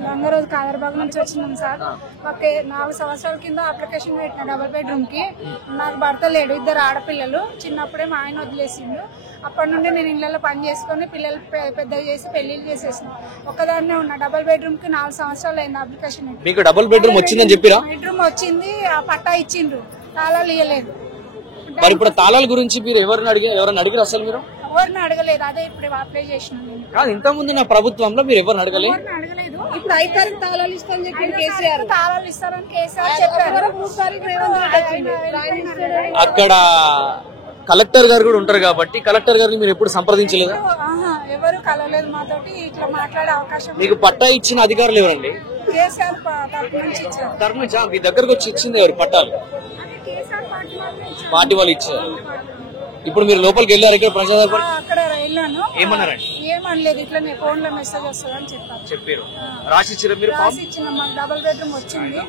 గంగరోజు కాదర్బాగ్ నుంచి వచ్చినాం సార్. మాకు 4 సంవత్సరాల కింద అప్లికేషన్ పెట్టిన డబుల్ బెడ్రూమ్ కి. నాకు భర్త లేడు, 2 ఆడపిల్లలు. చిన్నప్పుడే మా ఆయన వదిలేసిండు. అప్పటి నుండి నేను ఇళ్లలో పని చేసుకుని పిల్లలు పెద్దగా చేసి పెళ్లిళ్ళు చేసేసిన. ఒక్కదాన్నే ఉన్నా. డబుల్ బెడ్రూమ్ కి 4 సంవత్సరాలు అయింది అప్లికేషన్. మీకు డబుల్ బెడ్రూమ్ వచ్చిందని చెప్పిరా? బెడ్రూమ్ వచ్చింది, ఆ పట్టా ఇచ్చిండ్రు, తాళాలు ఇవ్వలేదు. మరి ఇప్పుడు తాళాల గురించి మీరు ఎవరైనా అడిగారు? అసలు మీరు ఎవరిని అడగలేదు. అదే ఇప్పుడు అప్లై చేసినాను. కాదు, ఇంత ముందు నా ప్రభుత్వంలో మీరు ఎవరిని అడగలేదు? ఇప్పుడు 5 తారీఖు తాళాలు ఇస్తారని చెప్పి కేసీఆర్, తాళాలు ఇస్తారని కేసీఆర్ చెప్పారు. 3 తారీఖు రేవంత్ రెడ్డి. అక్కడ కలెక్టర్ గారు కూడా ఉంటారు కాబట్టి కలెక్టర్ గారిని మీరు ఎప్పుడు సంప్రదించలేదా? ఎవరు కలవలేదు మాతోటి. ఇట్లా మాట్లాడే అవకాశం. మీకు పట్టా ఇచ్చిన అధికారులు ఎవరండి? కేసీఆర్ తరఫు నుంచి ఇచ్చారు. తరఫు నుంచి మీ దగ్గరకు వచ్చి ఇచ్చింది ఎవరు పట్టాలు? పార్టీ వాళ్ళు ఇచ్చారు. ఇప్పుడు మీరు లోపలికి వెళ్ళారు ఇక్కడ ప్రజా దర్బార్? అక్కడ వెళ్ళాను. ఏమన్నారండి? ఏమనలేదు. ఇట్లా నేను ఫోన్ లో మెసేజ్ వస్తుందని చెప్పారు. రాసి ఇచ్చారు మీరు? రాసి ఇచ్చిన. మాకు డబుల్ బెడ్రూమ్ వచ్చింది,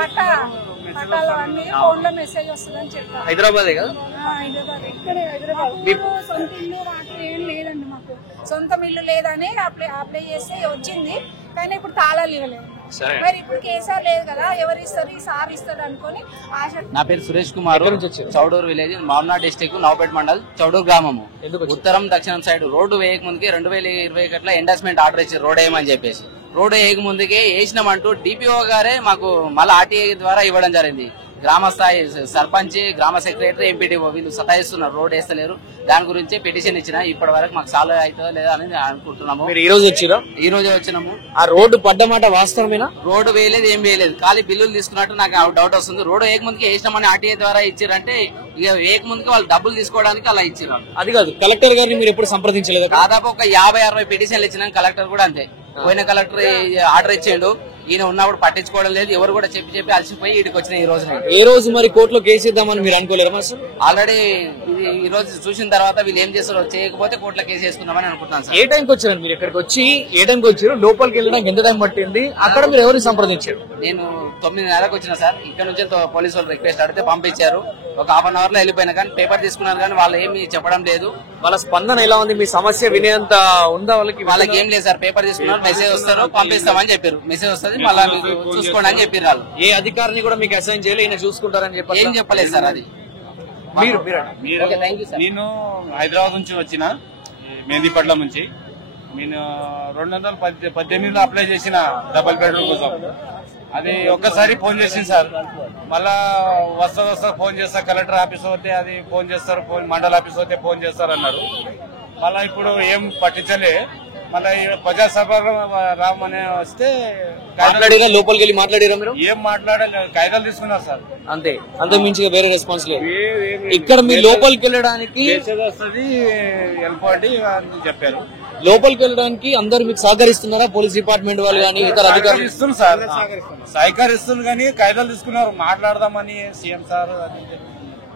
పట్టాలు అన్ని ఫోన్ లో మెసేజ్ వస్తుందని చెప్పారు. హైదరాబాదే కదా? హైదరాబాద్. ఇక్కడే హైదరాబాద్. సొంత ఇల్లు వాటి ఏం లేదండి మాకు. సొంతం ఇల్లు లేదని అప్లై చేసి వచ్చింది, కానీ ఇప్పుడు తాళాలు ఇవ్వలేదు. మరి ఇప్పుడు కేసీఆర్ లేదు కదా, ఎవరు ఇస్తారు? ఈ సార్ ఇస్తారు అనుకుని ఆశ. నా పేరు సురేష్ కుమార్, చౌడూరు విలేజ్, మామనాడ్ డిస్ట్రిక్ట్, నవపేట మండల్, చౌడూరు గ్రామము. ఉత్తరం దక్షిణం సైడ్ రోడ్డు వేయక ముందుకే 2020 అట్లా ఎండాస్మెంట్ ఆర్డర్ ఇచ్చారు రోడ్ వేయమని చెప్పేసి. రోడ్ వేయక ముందుకే వేసినామంటూ డిపిఓ గారే మాకు మళ్ళీ ఆర్టీఐ ద్వారా ఇవ్వడం జరిగింది. గ్రామ స్థాయి సర్పంచ్, గ్రామ సెక్రటరీ, ఎంపీటీఓ వీళ్ళు సతాయిస్తున్నారు, రోడ్ వేస్తలేరు. దాని గురించి పిటిషన్ ఇచ్చిన. ఇప్పటి వరకు మాకు సాల్వ్ అవుతుందో లేదా అని అనుకుంటున్నాము. మీరు ఈ రోజు వచ్చిరా? ఈ రోజే వచ్చినాము. ఆ రోడ్డు పడ్డమాట వాస్తవమేనా? రోడ్డు వేయలేదు, ఏం వేయలేదు, ఖాళీ బిల్లులు తీసుకున్నట్టు నాకు డౌట్ వస్తుంది. రోడ్డు వేయక ముందుకే వేసినామని ఆర్టీఐ ద్వారా ఇచ్చారంటే ఇక వేయక ముందుకే వాళ్ళు డబ్బులు తీసుకోవడానికి అలా ఇచ్చారు. అది కాదు, కలెక్టర్ గారిని మీరు ఎప్పుడు సంప్రదించలేదు? దాదాపు ఒక 50-60 పిటిషన్లు ఇచ్చినాం. కలెక్టర్ కూడా అంతే. పోయిన కలెక్టర్ ఆర్డర్ ఇచ్చిండు, ఈయన ఉన్నప్పుడు పట్టించుకోవడం లేదు. ఎవరు కూడా చెప్పి అలసిపోయి ఇక్కడికి వచ్చిన ఈ రోజు. ఏ రోజు మరి కోర్టులో కేసు ఇద్దామని మీరు అనుకోలేరు? ఆల్రెడీ ఈ రోజు చూసిన తర్వాత వీళ్ళు ఏం చేస్తారో చేయకపోతే కోర్టులో కేసు వేసుకున్నామని అనుకుంటున్నాను సార్. ఏ టైంకి వచ్చారు మీరు ఇక్కడికి? వచ్చి ఏ టైంకి వచ్చారు? లోపలికి వెళ్ళడానికి ఎంత టైం పట్టింది? అక్కడ మీరు ఎవరిని సంప్రదించారు? నేను 9:30కు వచ్చిన సార్. ఇక్కడ నుంచి పోలీసు వాళ్ళు రిక్వెస్ట్ అడిగితే పంపించారు. ఒక 1/2 hour లో వెళ్ళిపోయినా, కానీ పేపర్ తీసుకున్నారు, కానీ వాళ్ళు ఏమి చెప్పడం లేదు. వాళ్ళ స్పందన ఎలా ఉంది? మీ సమస్య వినేంత ఉందా వాళ్ళకి? వాళ్ళకి ఏం లేదు సార్. పేపర్ తీసుకున్నారు, మెసేజ్ వస్తారు, పంపిస్తామని చెప్పారు. మెసేజ్ వస్తుంది, మళ్ళీ చూసుకోండి అని చెప్పారు వాళ్ళు. ఏ అధికారిని కూడా మీకు అసైన్ చేయలేదు, ఈయన చూసుకుంటారని చెప్పి ఏం చెప్పలేదు సార్. అది నేను హైదరాబాద్ నుంచి వచ్చిన, మెహందీపట్ల నుంచి. నేను 2018లో అప్లై చేసిన డబుల్ బెడ్రూమ్ కోసం. అది ఒక్కసారి ఫోన్ చేసింది సార్. మళ్ళా వస్తా ఫోన్ చేస్తా, కలెక్టర్ ఆఫీస్ పోతే అది ఫోన్ చేస్తారు, మండల ఆఫీస్ పోతే ఫోన్ చేస్తారు అన్నారు. మళ్ళా ఇప్పుడు ఏం పట్టించలే. మళ్ళీ ప్రజా సభ రామని వస్తే లోపలికి వెళ్ళి మాట్లాడారా మీరు? ఏం మాట్లాడలేదు, కాయిదాలు తీసుకున్నారు సార్, అంతే. అంత మించి వేరే రెస్పాన్స్ లేదు. ఇక్కడ మీరు లోపలికి వెళ్ళడానికి వస్తుంది, వెళ్ళిపోండి అని చెప్పారు. లోపలికి వెళ్ళడానికి అందరు మీకు సహకరిస్తున్నారా? పోలీస్ డిపార్ట్మెంట్ వాళ్ళు కానీ ఇతర అధికారులు ఇస్తున్నారు సార్, సహకరిస్తున్నారు. కానీ కాయిదాలు తీసుకున్నారు, మాట్లాడదామని సీఎం సార్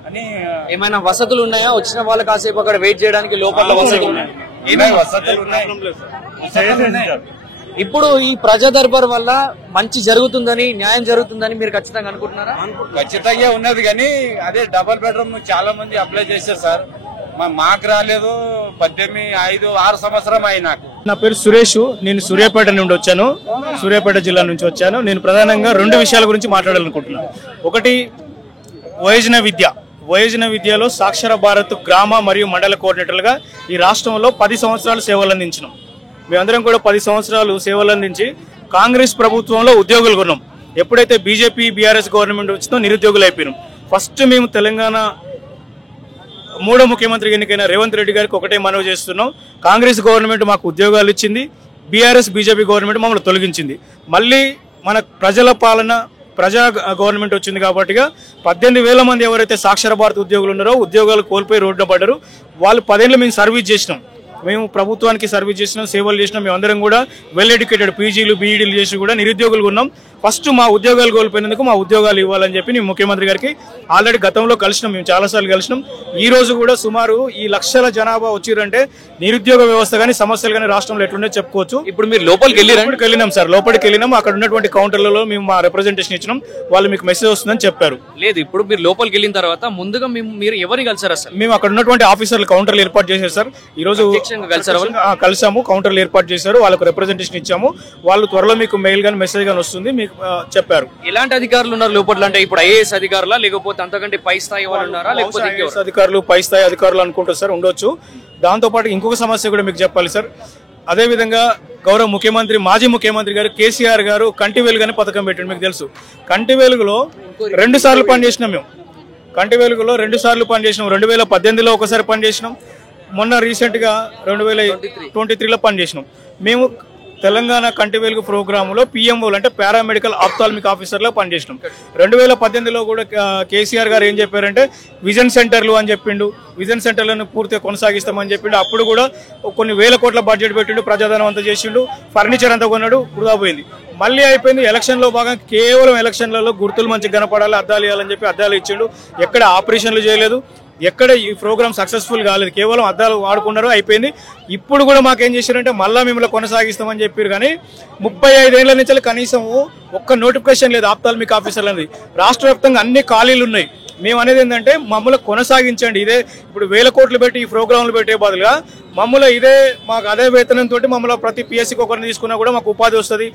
అని. ఏమైనా వసతులు ఉన్నాయా? వచ్చిన వాళ్ళు కాసేపు అక్కడ వెయిట్ చేయడానికి లోపల వసతులు ఉన్నాయి? ఇప్పుడు ఈ ప్రజా దర్బార్ వల్ల మంచి జరుగుతుందని, న్యాయం జరుగుతుందని మీరు ఖచ్చితంగా అనుకుంటున్నారా? ఖచ్చితంగా ఉన్నది, కానీ అదే డబుల్ బెడ్రూమ్ చాలా మంది అప్లై చేశారు సార్. మాకు రాలేదు. 18-5-6 సంవత్సరం అయి నాకు. నా పేరు సురేష్, నేను సూర్యాపేట నుండి వచ్చాను. సూర్యాపేట జిల్లా నుంచి వచ్చాను. నేను ప్రధానంగా 2 విషయాల గురించి మాట్లాడాలనుకుంటున్నాను. ఒకటి వయోజన విద్య. వయోజన విద్యలో సాక్షర భారత్ గ్రామ మరియు మండల కోఆర్డినేటర్లుగా ఈ రాష్ట్రంలో 10 సంవత్సరాలు సేవలు అందించినాం. మేమందరం కూడా 10 సంవత్సరాలు సేవలు అందించి కాంగ్రెస్ ప్రభుత్వంలో ఉద్యోగులు కొన్నాం. ఎప్పుడైతే బీజేపీ బీఆర్ఎస్ గవర్నమెంట్ వచ్చిందో నిరుద్యోగులు అయిపోయినాం. ఫస్ట్ మేము తెలంగాణ 3వ ముఖ్యమంత్రి ఎన్నికైన రేవంత్ రెడ్డి గారికి ఒకటే మనవి చేస్తున్నాం. కాంగ్రెస్ గవర్నమెంట్ మాకు ఉద్యోగాలు ఇచ్చింది, బీఆర్ఎస్ బీజేపీ గవర్నమెంట్ మమ్మల్ని తొలగించింది. మళ్ళీ మన ప్రజల పాలన ప్రజా గవర్నమెంట్ వచ్చింది కాబట్టి 18,000 మంది ఎవరైతే సాక్షర భారత్ ఉద్యోగులు ఉన్నారో ఉద్యోగాలు కోల్పోయి రోడ్డున పడ్డారు. వాళ్ళు 10 ఏళ్ళు మేము సర్వీస్ చేసినాం. మేము ప్రభుత్వానికి సర్వీస్ చేసినాం, సేవలు చేసినాం. మేమందరం కూడా వెల్ ఎడ్యుకేటెడ్ పీజీలు బీఈడీలు చేసి కూడా నిరుద్యోగులు ఉన్నాం. ఫస్ట్ మా ఉద్యోగాలు కోల్పోయినందుకు మా ఉద్యోగాలు ఇవ్వాలని చెప్పి మేము ముఖ్యమంత్రి గారికి ఆల్రెడీ గతంలో కలిసినాం. మేము చాలాసార్లు కలిసినాం. ఈ రోజు కూడా సుమారు ఈ లక్షల జనాభా వచ్చిరంటే నిరుద్యోగ వ్యవస్థ కానీ సమస్యలు కానీ రాష్ట్రంలో ఎట్లుండే చెప్పుకోవచ్చు. ఇప్పుడు మీరు లోపలికి వెళ్ళినాం సార్, లోపలికి వెళ్ళినాం. అక్కడ ఉన్నటువంటి కౌంటర్లలో మేము మా రిప్రజెంటేషన్ ఇచ్చినాం. వాళ్ళు మీకు మెసేజ్ వస్తుందని చెప్పారు. లేదు, ఇప్పుడు మీరు లోపలికి వెళ్ళిన తర్వాత ముందుగా మీరు ఎవరిని కలిసారా సార్? మేము అక్కడ ఉన్నటువంటి ఆఫీసర్లు కౌంటర్లు ఏర్పాటు చేశారు సార్. ఈ రోజు కలిసాము, కౌంటర్లు ఏర్పాటు చేశారు, వాళ్ళకు రిప్రజెంటేషన్ ఇచ్చాము. వాళ్ళు త్వరలో మీకు మెయిల్ గానీ మెసేజ్ గానీ వస్తుంది మీకు చెప్పారు. ఎలాంటి అధికారులు ఉన్నారు లోపల? అంటే ఇప్పుడు ఐఏఎస్ అధికారులా లేకపోతే అంతకంటే పై స్థాయి వాళ్ళు ఉన్నారా లేకపోతే అధికారులు పై స్థాయి అధికారులు అనుకుంటారు సార్, ఉండొచ్చు. దాంతో పాటు ఇంకొక సమస్య కూడా మీకు చెప్పాలి సార్. అదే విధంగా గౌరవ ముఖ్యమంత్రి మాజీ ముఖ్యమంత్రి గారు కేసీఆర్ గారు కంటి వెలుగుని పథకం పెట్టండి. మీకు తెలుసు కంటి వెలుగులో 2 సార్లు పనిచేసినాం. మేము కంటి వెలుగులో 2 సార్లు పనిచేసినాం. 2018లో ఒకసారి పనిచేసినాం. మొన్న రీసెంట్ గా 2023లో పనిచేసినాం. మేము తెలంగాణ కంటి వెలుగు ప్రోగ్రాంలో పిఎంఓలు అంటే పారామెడికల్ ఆప్థాల్మిక్ ఆఫీసర్లో పనిచేసినాం. 2018లో కూడా కేసీఆర్ గారు ఏం చెప్పారంటే విజన్ సెంటర్లు అని చెప్పిండు, విజన్ సెంటర్లను పూర్తిగా కొనసాగిస్తామని చెప్పిండు. అప్పుడు కూడా కొన్ని వేల కోట్ల బడ్జెట్ పెట్టిండు, ప్రజాధనం అంతా చేసిండు, ఫర్నిచర్ అంతా కొన్నాడు, వృధా పోయింది. మళ్ళీ అయిపోయింది. ఎలక్షన్లో భాగంగా కేవలం ఎలక్షన్లలో గుర్తులు మంచిగా కనపడాలి, అద్దాలు ఇవ్వాలని చెప్పి అద్దాలు ఇచ్చిండు. ఎక్కడ ఆపరేషన్లు చేయలేదు, ఎక్కడ ఈ ప్రోగ్రామ్ సక్సెస్ఫుల్ కాలేదు, కేవలం అద్దాలు వాడుకున్నారు, అయిపోయింది. ఇప్పుడు కూడా మాకేం చేశారంటే మళ్ళా మిమ్మల్ని కొనసాగిస్తామని చెప్పారు. కానీ 35 ఏళ్ల నుంచి కనీసం ఒక్క నోటిఫికేషన్ లేదు ఆప్థాల్మిక్ ఆఫీసర్లు అనేది. రాష్ట్ర వ్యాప్తంగా అన్ని ఖాళీలు ఉన్నాయి. మేము అనేది ఏంటంటే మమ్మల్ని కొనసాగించండి. ఇదే ఇప్పుడు 1000 కోట్లు పెట్టి ఈ ప్రోగ్రాంలు పెట్టే బదులుగా మమ్మల్ని ఇదే మాకు అదే వేతనంతో మమ్మల్ని ప్రతి పిఎస్సికి ఒకరిని తీసుకున్నా కూడా మాకు ఉపాధి వస్తుంది.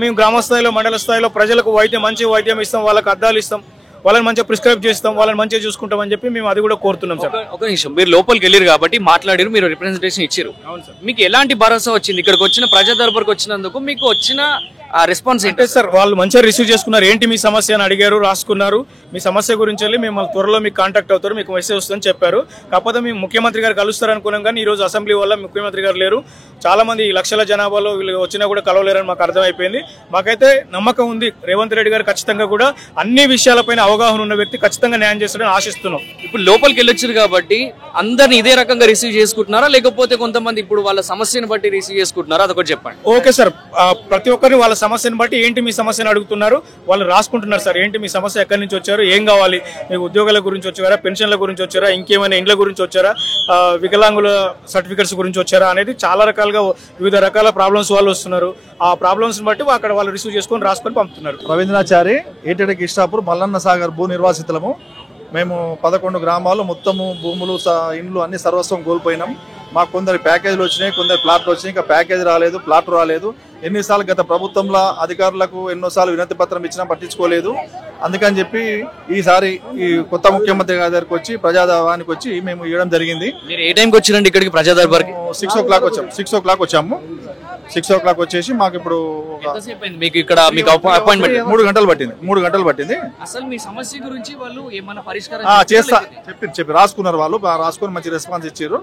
మేము గ్రామ స్థాయిలో మండల స్థాయిలో ప్రజలకు మంచి వైద్యం ఇస్తాం, వాళ్ళకి అద్దాలు ఇస్తాం, వాళ్ళని మంచిగా ప్రిస్క్రైబ్ చేస్తాం, వాళ్ళని మంచిగా చూసుకుంటాం అని చెప్పి మేము అది కూడా కోరుతున్నాం సార్. ఒక నిమిషం, మీరు లోపలికి వెళ్ళారు కాబట్టి మాట్లాడారు, మీరు రిప్రజెంటేషన్ ఇచ్చారు. మీకు ఎలాంటి భరోసా వచ్చింది ఇక్కడికి వచ్చిన ప్రజా దర్బార్కి వచ్చినందుకు? మీకు వచ్చిన రెస్పాన్స్ ఏంటి సార్? వాళ్ళు మంచిగా రిసీవ్ చేసుకున్నారు. ఏంటి మీ సమస్య అని అడిగారు, రాసుకున్నారు. మీ సమస్య గురించి వెళ్ళి మేము త్వరలో మీకు కాంటాక్ట్ అవుతారు, మీకు మెసేజ్ వస్తుందని చెప్పారు. కాకపోతే మేము ముఖ్యమంత్రి గారు కలుస్తారు అనుకున్నాం, కానీ ఈ రోజు అసెంబ్లీ వల్ల ముఖ్యమంత్రి గారు లేరు. చాలా మంది లక్షల జనాభాలో వీళ్ళు వచ్చినా కూడా కలవలేరని మాకు అర్థమైపోయింది. మాకైతే నమ్మకం ఉంది రేవంత్ రెడ్డి గారు ఖచ్చితంగా కూడా అన్ని విషయాలపైన అవగాహన ఉన్న వ్యక్తి, ఖచ్చితంగా న్యాయం చేస్తారని ఆశిస్తున్నాం. ఇప్పుడు లోపలికి వెళ్ళొచ్చారు కాబట్టి అందరిని ఇదే రకంగా రిసీవ్ చేసుకుంటున్నారా లేకపోతే కొంతమంది ఇప్పుడు వాళ్ళ సమస్యను బట్టి రిసీవ్ చేసుకుంటున్నారా? అదొకటి చెప్పండి. ఓకే సార్, ప్రతి ఒక్కరిని వాళ్ళ సమస్యను బట్టి ఏంటి మీ సమస్యను అడుగుతున్నారు, వాళ్ళు రాసుకుంటున్నారు సార్. ఏంటి మీ సమస్య, ఎక్కడి నుంచి వచ్చారు, ఏం కావాలి, మీకు ఉద్యోగాల గురించి వచ్చారా, పెన్షన్ల గురించి వచ్చారా, ఇంకేమైనా ఇండ్ల గురించి వచ్చారా, వికలాంగుల సర్టిఫికెట్స్ గురించి వచ్చారా అనేది చాలా రకాలుగా వివిధ రకాల ప్రాబ్లమ్స్ వాళ్ళు వస్తున్నారు. ఆ ప్రాబ్లమ్స్ బట్టి అక్కడ వాళ్ళు రిసీవ్ చేసుకొని రాసుకొని పంపుతున్నారు. రవీంద్రనాచారి ఏటెడ కిష్టాపూర్ మల్లన్న సాగర్ భూ నిర్వాసితులము. మేము 11 గ్రామాలు మొత్తము భూములు ఇండ్లు అన్ని సర్వస్వం కోల్పోయినాం. మాకు కొందరు ప్యాకేజీలు వచ్చినాయి, కొందరు ప్లాట్లు వచ్చినాయి, ఇంకా ప్యాకేజీ రాలేదు, ప్లాట్ రాలేదు. ఎన్నిసార్లు గత ప్రభుత్వంలో అధికారులకు ఎన్నోసార్లు వినతి పత్రం ఇచ్చినా పట్టించుకోలేదు. అందుకని చెప్పి ఈసారి ఈ కొత్త ముఖ్యమంత్రి గారి దగ్గరికి వచ్చి ప్రజాదర్బార్కి వచ్చి మేము ఇవ్వడం జరిగింది. మీరు ఏ టైంకి వచ్చిరండి ఇక్కడికి ప్రజా దర్బార్కి? 6 o'clock వచ్చాము. 6 o'clock వచ్చాము. 6 o'clock వచ్చేసి మాకు ఇప్పుడు మీకు ఇక్కడ మీకు అపాయింట్మెంట్ 3 గంటలు పట్టింది. 3 గంటలు పట్టింది. అసలు మీ సమస్య గురించి వాళ్ళు ఏమైనా పరిష్కారం చేస్తా చెప్పి రాసుకున్నారు. వాళ్ళు రాసుకొని మంచి రెస్పాన్స్ ఇచ్చారు.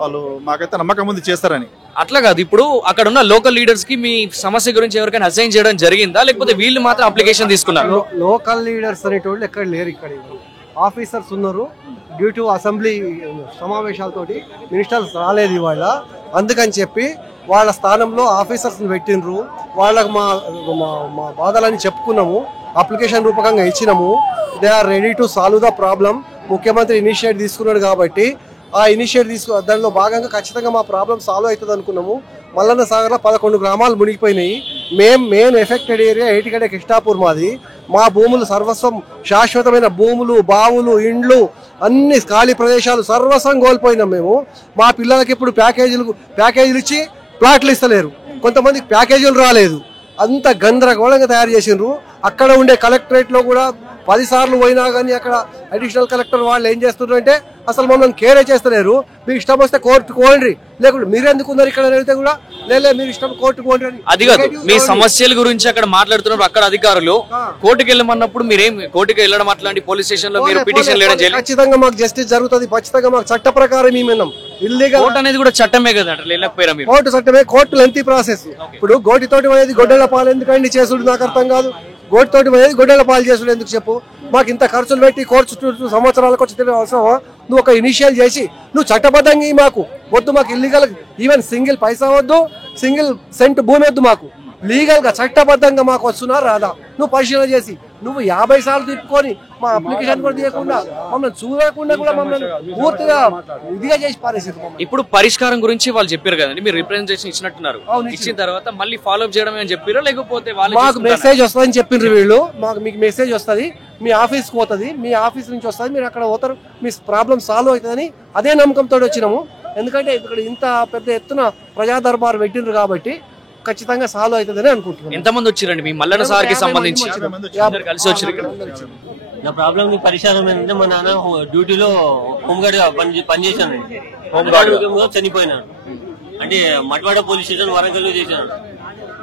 వాళ్ళు మాకైతే నమ్మకం ఉంది చేస్తారని. అట్లా కాదు, ఇప్పుడు అక్కడ ఉన్న లోకల్ లీడర్స్ కి మీ సమస్య గురించి ఎవరికైనా అసైన్ చేయడం జరిగిందా లేకపోతే వీళ్ళు మాత్రం అప్లికేషన్ తీసుకున్నారు? లోకల్ లీడర్స్ అనేటోళ్ళు ఎక్కడ లేరు. ఇక్కడ ఆఫీసర్స్ ఉన్నారు. డ్యూ టు అసెంబ్లీ సమావేశాలతోటి మినిస్టర్స్ రాలేదు ఇవాళ. అందుకని చెప్పి వాళ్ళ స్థానంలో ఆఫీసర్స్ని పెట్టినరు. వాళ్ళకు మా బాధలని చెప్పుకున్నాము, అప్లికేషన్ రూపకంగా ఇచ్చినాము. They are ready to solve the problem. ముఖ్యమంత్రి ఇనిషియేట్ తీసుకున్నాడు కాబట్టి ఆ ఇనిషియేట్ దానిలో భాగంగా ఖచ్చితంగా మా ప్రాబ్లం సాల్వ్ అవుతుంది అనుకున్నాము. మల్లన్న సాగర్లో 11 గ్రామాలు మునిగిపోయినాయి. మెయిన్ ఎఫెక్టెడ్ ఏరియా ఏటిగడ్డ కిష్టాపూర్ మాది. మా భూములు సర్వస్వం, శాశ్వతమైన భూములు, బావులు, ఇండ్లు, అన్ని ఖాళీ ప్రదేశాలు సర్వస్వం కోల్పోయినాం మేము. మా పిల్లలకి ఇప్పుడు ప్యాకేజీలు ఇచ్చి ప్లాట్లు ఇస్తలేరు. కొంతమందికి ప్యాకేజీలు రాలేదు. అంత గందరగోళంగా తయారు చేసిండ్రు. అక్కడ ఉండే కలెక్టరేట్లో కూడా 10 సార్లు పోయినా కానీ అక్కడ అడిషనల్ కలెక్టర్ వాళ్ళు ఏం చేస్తున్నారు అంటే అసలు మమ్మల్ని కేరే చేస్తలేరు. మీకు ఇష్టం వస్తే కోర్టుకు పోండి, లేకుంటే మీరు ఎందుకు ఉన్నారు ఇక్కడ అడిగితే కూడా లేలే మీరు ఇష్టం కోర్టుకు పోండి అని. అది కాదు, మీ సమస్యల గురించి అక్కడ మాట్లాడుతున్నారు. అక్కడ అధికారులు కోర్టుకు వెళ్ళమన్నప్పుడు మీరేం కోర్టుకు వెళ్ళడం, అట్లాంటి పోలీస్ స్టేషన్ లో మీరు పిటిషన్ వేయడం చేయలేదు. ఖచ్చితంగా మాకు జస్టిస్ జరుగుతుంది, ఖచ్చితంగా మాకు చట్ట ప్రకారం మేము ఇల్లీగల్. కోర్టు అనేది కూడా చట్టమే కదా, అట్లా వెళ్ళకపోయారా మీరు? కోర్టు చట్టమే, కోర్టు లెంతీ ప్రాసెస్. ఇప్పుడు గోటితోటి పోయేది గొడ్డల పాలు ఎందుకండి చేసుడు నాకు అర్థం కాదు. గోటితోటి పోయేది గొడ్డల పాలు చేసుడు ఎందుకు చెప్పు? మాకు ఇంత ఖర్చులు పెట్టి కోర్టు 2 సంవత్సరాలకు వచ్చి తిరిగి అవసరమా? నువ్వు ఒక ఇనిషియల్ చేసి నువ్వు చట్టబద్ధంగా మాకు వద్దు, మాకు ఇల్లీగల్ ఈవెన్ సింగిల్ పైసా వద్దు, సింగిల్ సెంట్ భూమి వద్దు, మాకు లీగల్ గా చట్టబద్ధంగా మాకు వస్తున్నా రాదా నువ్వు పరిశీలన చేసి. నువ్వు 50 సార్లు తిప్పుకొని మా అప్లికేషన్ కూడా తీయకుండా మమ్మల్ని చూడకుండా కూడా మమ్మల్ని పూర్తిగా ఇదిగా చేసి పారేసి. ఇప్పుడు పరిష్కారం గురించి వాళ్ళు చెప్పారు కదండి, మీరు రిప్రజెంటేషన్ ఇచ్చినట్టున్నారు. ఇచ్చిన తర్వాత మళ్ళీ ఫాలో అప్ చేయడం అని చెప్పారా, లేకపోతే మాకు మెసేజ్ వస్తుందని చెప్పిండ్రు వీళ్ళు. మీకు మెసేజ్ వస్తుంది, మీ ఆఫీస్కి పోతుంది, మీ ఆఫీస్ నుంచి వస్తుంది, మీరు అక్కడ పోతారు, మీ ప్రాబ్లం సాల్వ్ అవుతుందని అదే నమ్మకంతో వచ్చినాము. ఎందుకంటే ఇక్కడ ఇంత పెద్ద ఎత్తున ప్రజా దర్బార్ పెట్టిండ్రు కాబట్టి ఖచ్చితంగా సాల్వ్ అవుతుందని అనుకుంటున్నాను. ఎంతమంది వచ్చిరండి మీ మల్లన్న సార్ కి సంబంధించి కలిసి వచ్చారు? నా ప్రాబ్లం పరిష్కారం ఏంటంటే మా నాన్న డ్యూటీలో హోంగార్డ్ పనిచేశాను, చనిపోయినాను. అంటే మట్వాడ పోలీస్ స్టేషన్ వరంగల్ లో చేశాను.